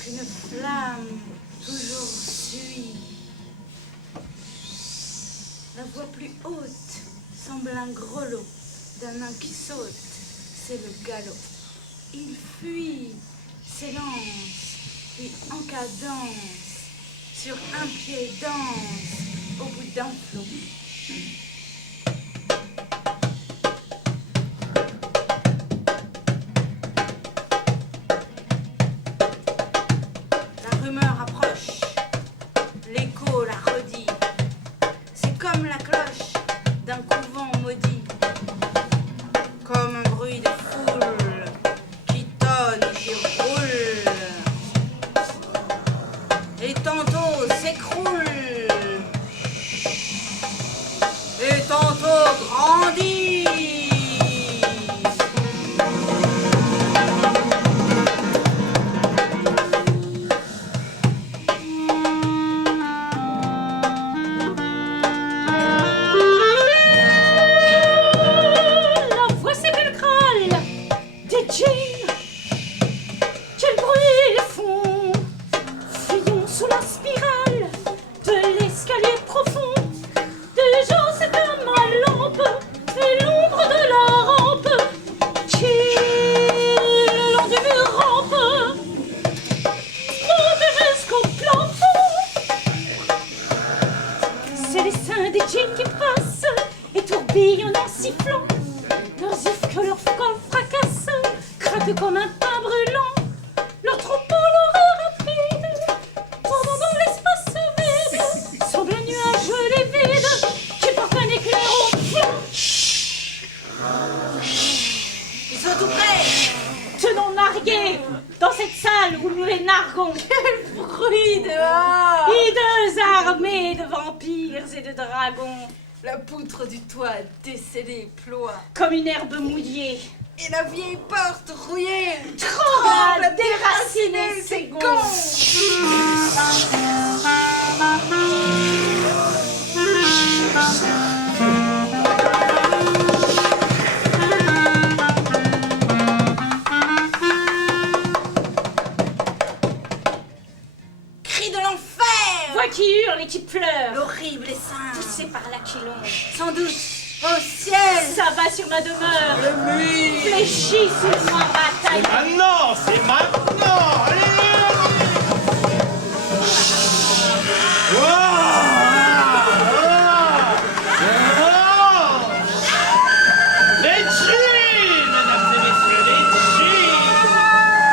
qu'une flamme toujours suit. La voix plus haute semble un grelot d'un nain qui saute, c'est le galop. Il fuit, s'élance, puis en cadence, sur un pied danse, au bout d'un flot. La rumeur approche, l'écho la redit. C'est comme la cloche d'un couvent maudit, comme un bruit de foule qui tonne et qui roule, et tantôt s'écroule, et tantôt grandit. La voix sépulcrale des djinns. Quel bruit ils font. Fuyons sous la spirale de l'escalier profond. Déjà c'est comme ma lampe et l'ombre de la rampe qui le long du mur rampe, monte jusqu'au plafond. C'est les seins des djinns qui passent et tourbillonnent en sifflant. Leurs ifs que leur col fracasse craquent comme un pain brûlant. Leur troupeau l'horreur rapide tournant dans l'espace vide semble un nuage livide qui porte un éclair au flanc. Ils sont tout près. Tenons nargués dans cette salle où nous les narguons. Quel bruit dehors. Hideuse armée de vampires et de dragons, La poutre du toit décellée ploie, comme une herbe mouillée, et la vieille porte rouillée tremble à déraciner ses gonds. Cri de l'enfer. voix qui hurle et qui pleure, L'horrible essaim, poussée par l'aquilon. sans doute au ciel. Ça va sur ma demeure, Le mur. fléchit sous ma bataille. Maintenant, c'est maintenant. Allez, les djinns, mesdames et messieurs, les djinns.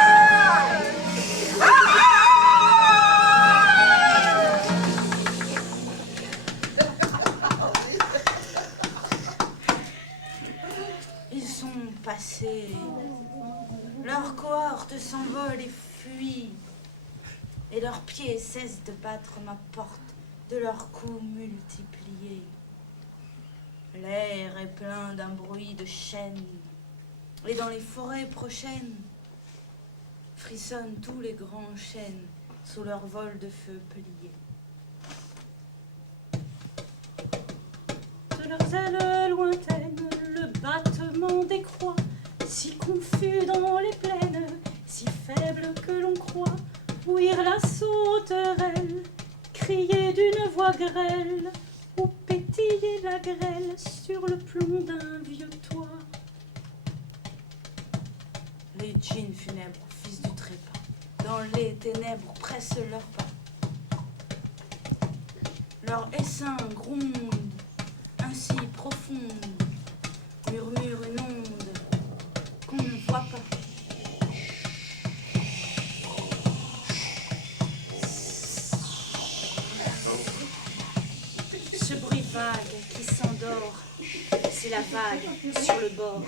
Ils sont passés, leur cohorte s'envole et fuit, et leurs pieds cessent de battre ma porte de leurs coups multipliés. L'air est plein d'un bruit de chaînes, et dans les forêts prochaines frissonnent tous les grands chênes sous leur vol de feu plié. De leurs ailes lointaines, le battement décroît, si confus dans les plaines, si faible que l'on croit, ouïr la sauterelle, crier d'une voix grêle, ou pétiller la grêle sur le plomb d'un vieux toit. Les djinns funèbres, fils du trépas, dans les ténèbres pressent leurs pas. Leur essaim gronde, ainsi profonde, murmure une onde qu'on ne voit pas. Ce bruit vague qui s'endort, c'est la vague sur le bord,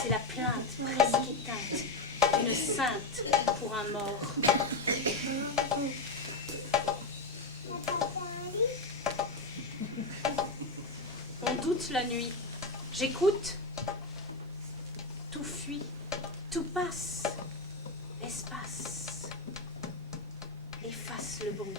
c'est la plainte presque éteinte d'une sainte pour un mort. On doute la nuit, j'écoute, tout fuit, tout passe, espace, efface le bruit.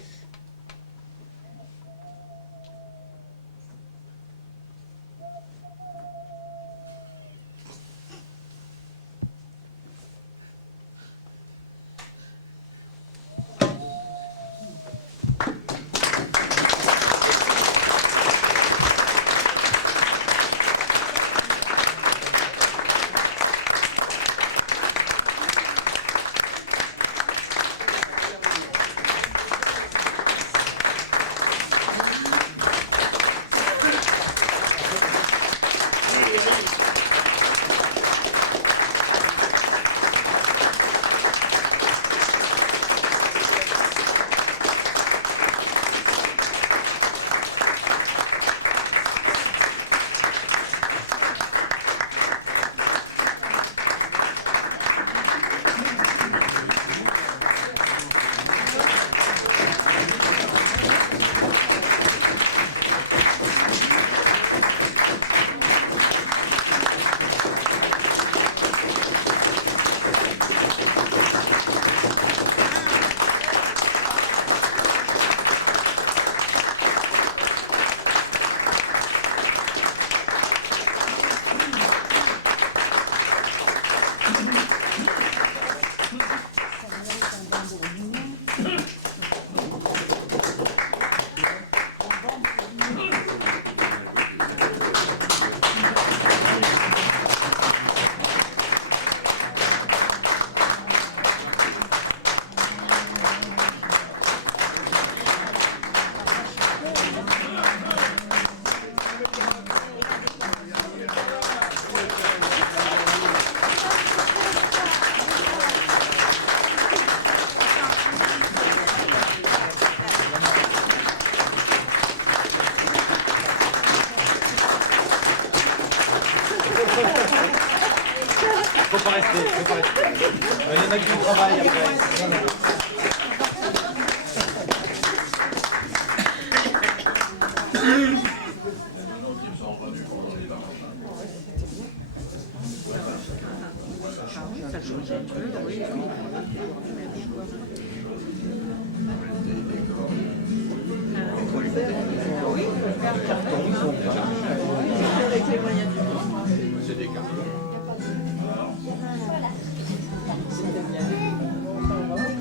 Il y en a qui travaillent après.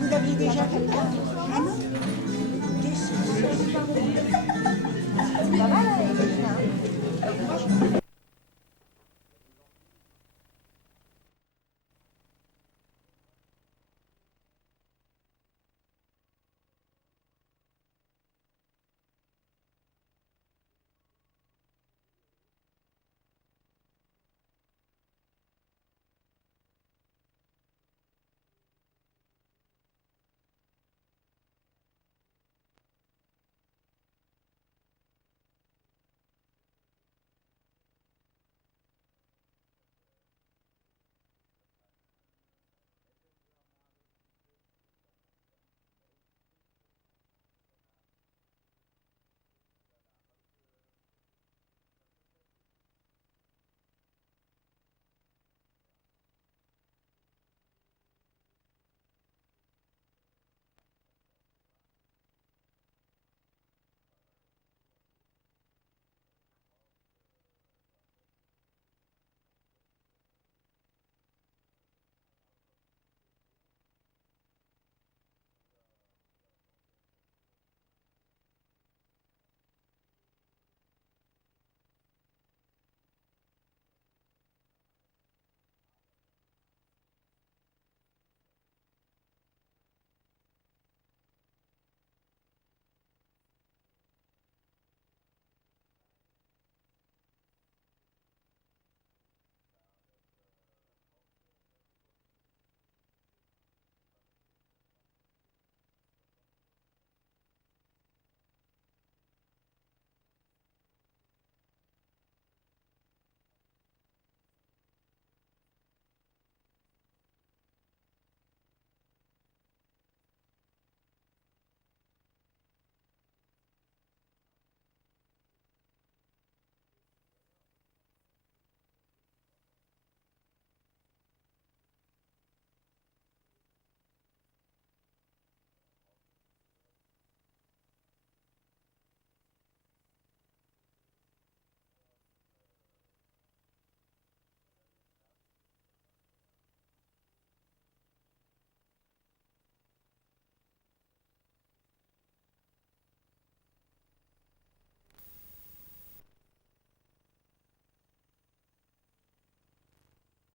Vous l'aviez déjà quelqu'un? Ah non? Qu'est-ce que c'est?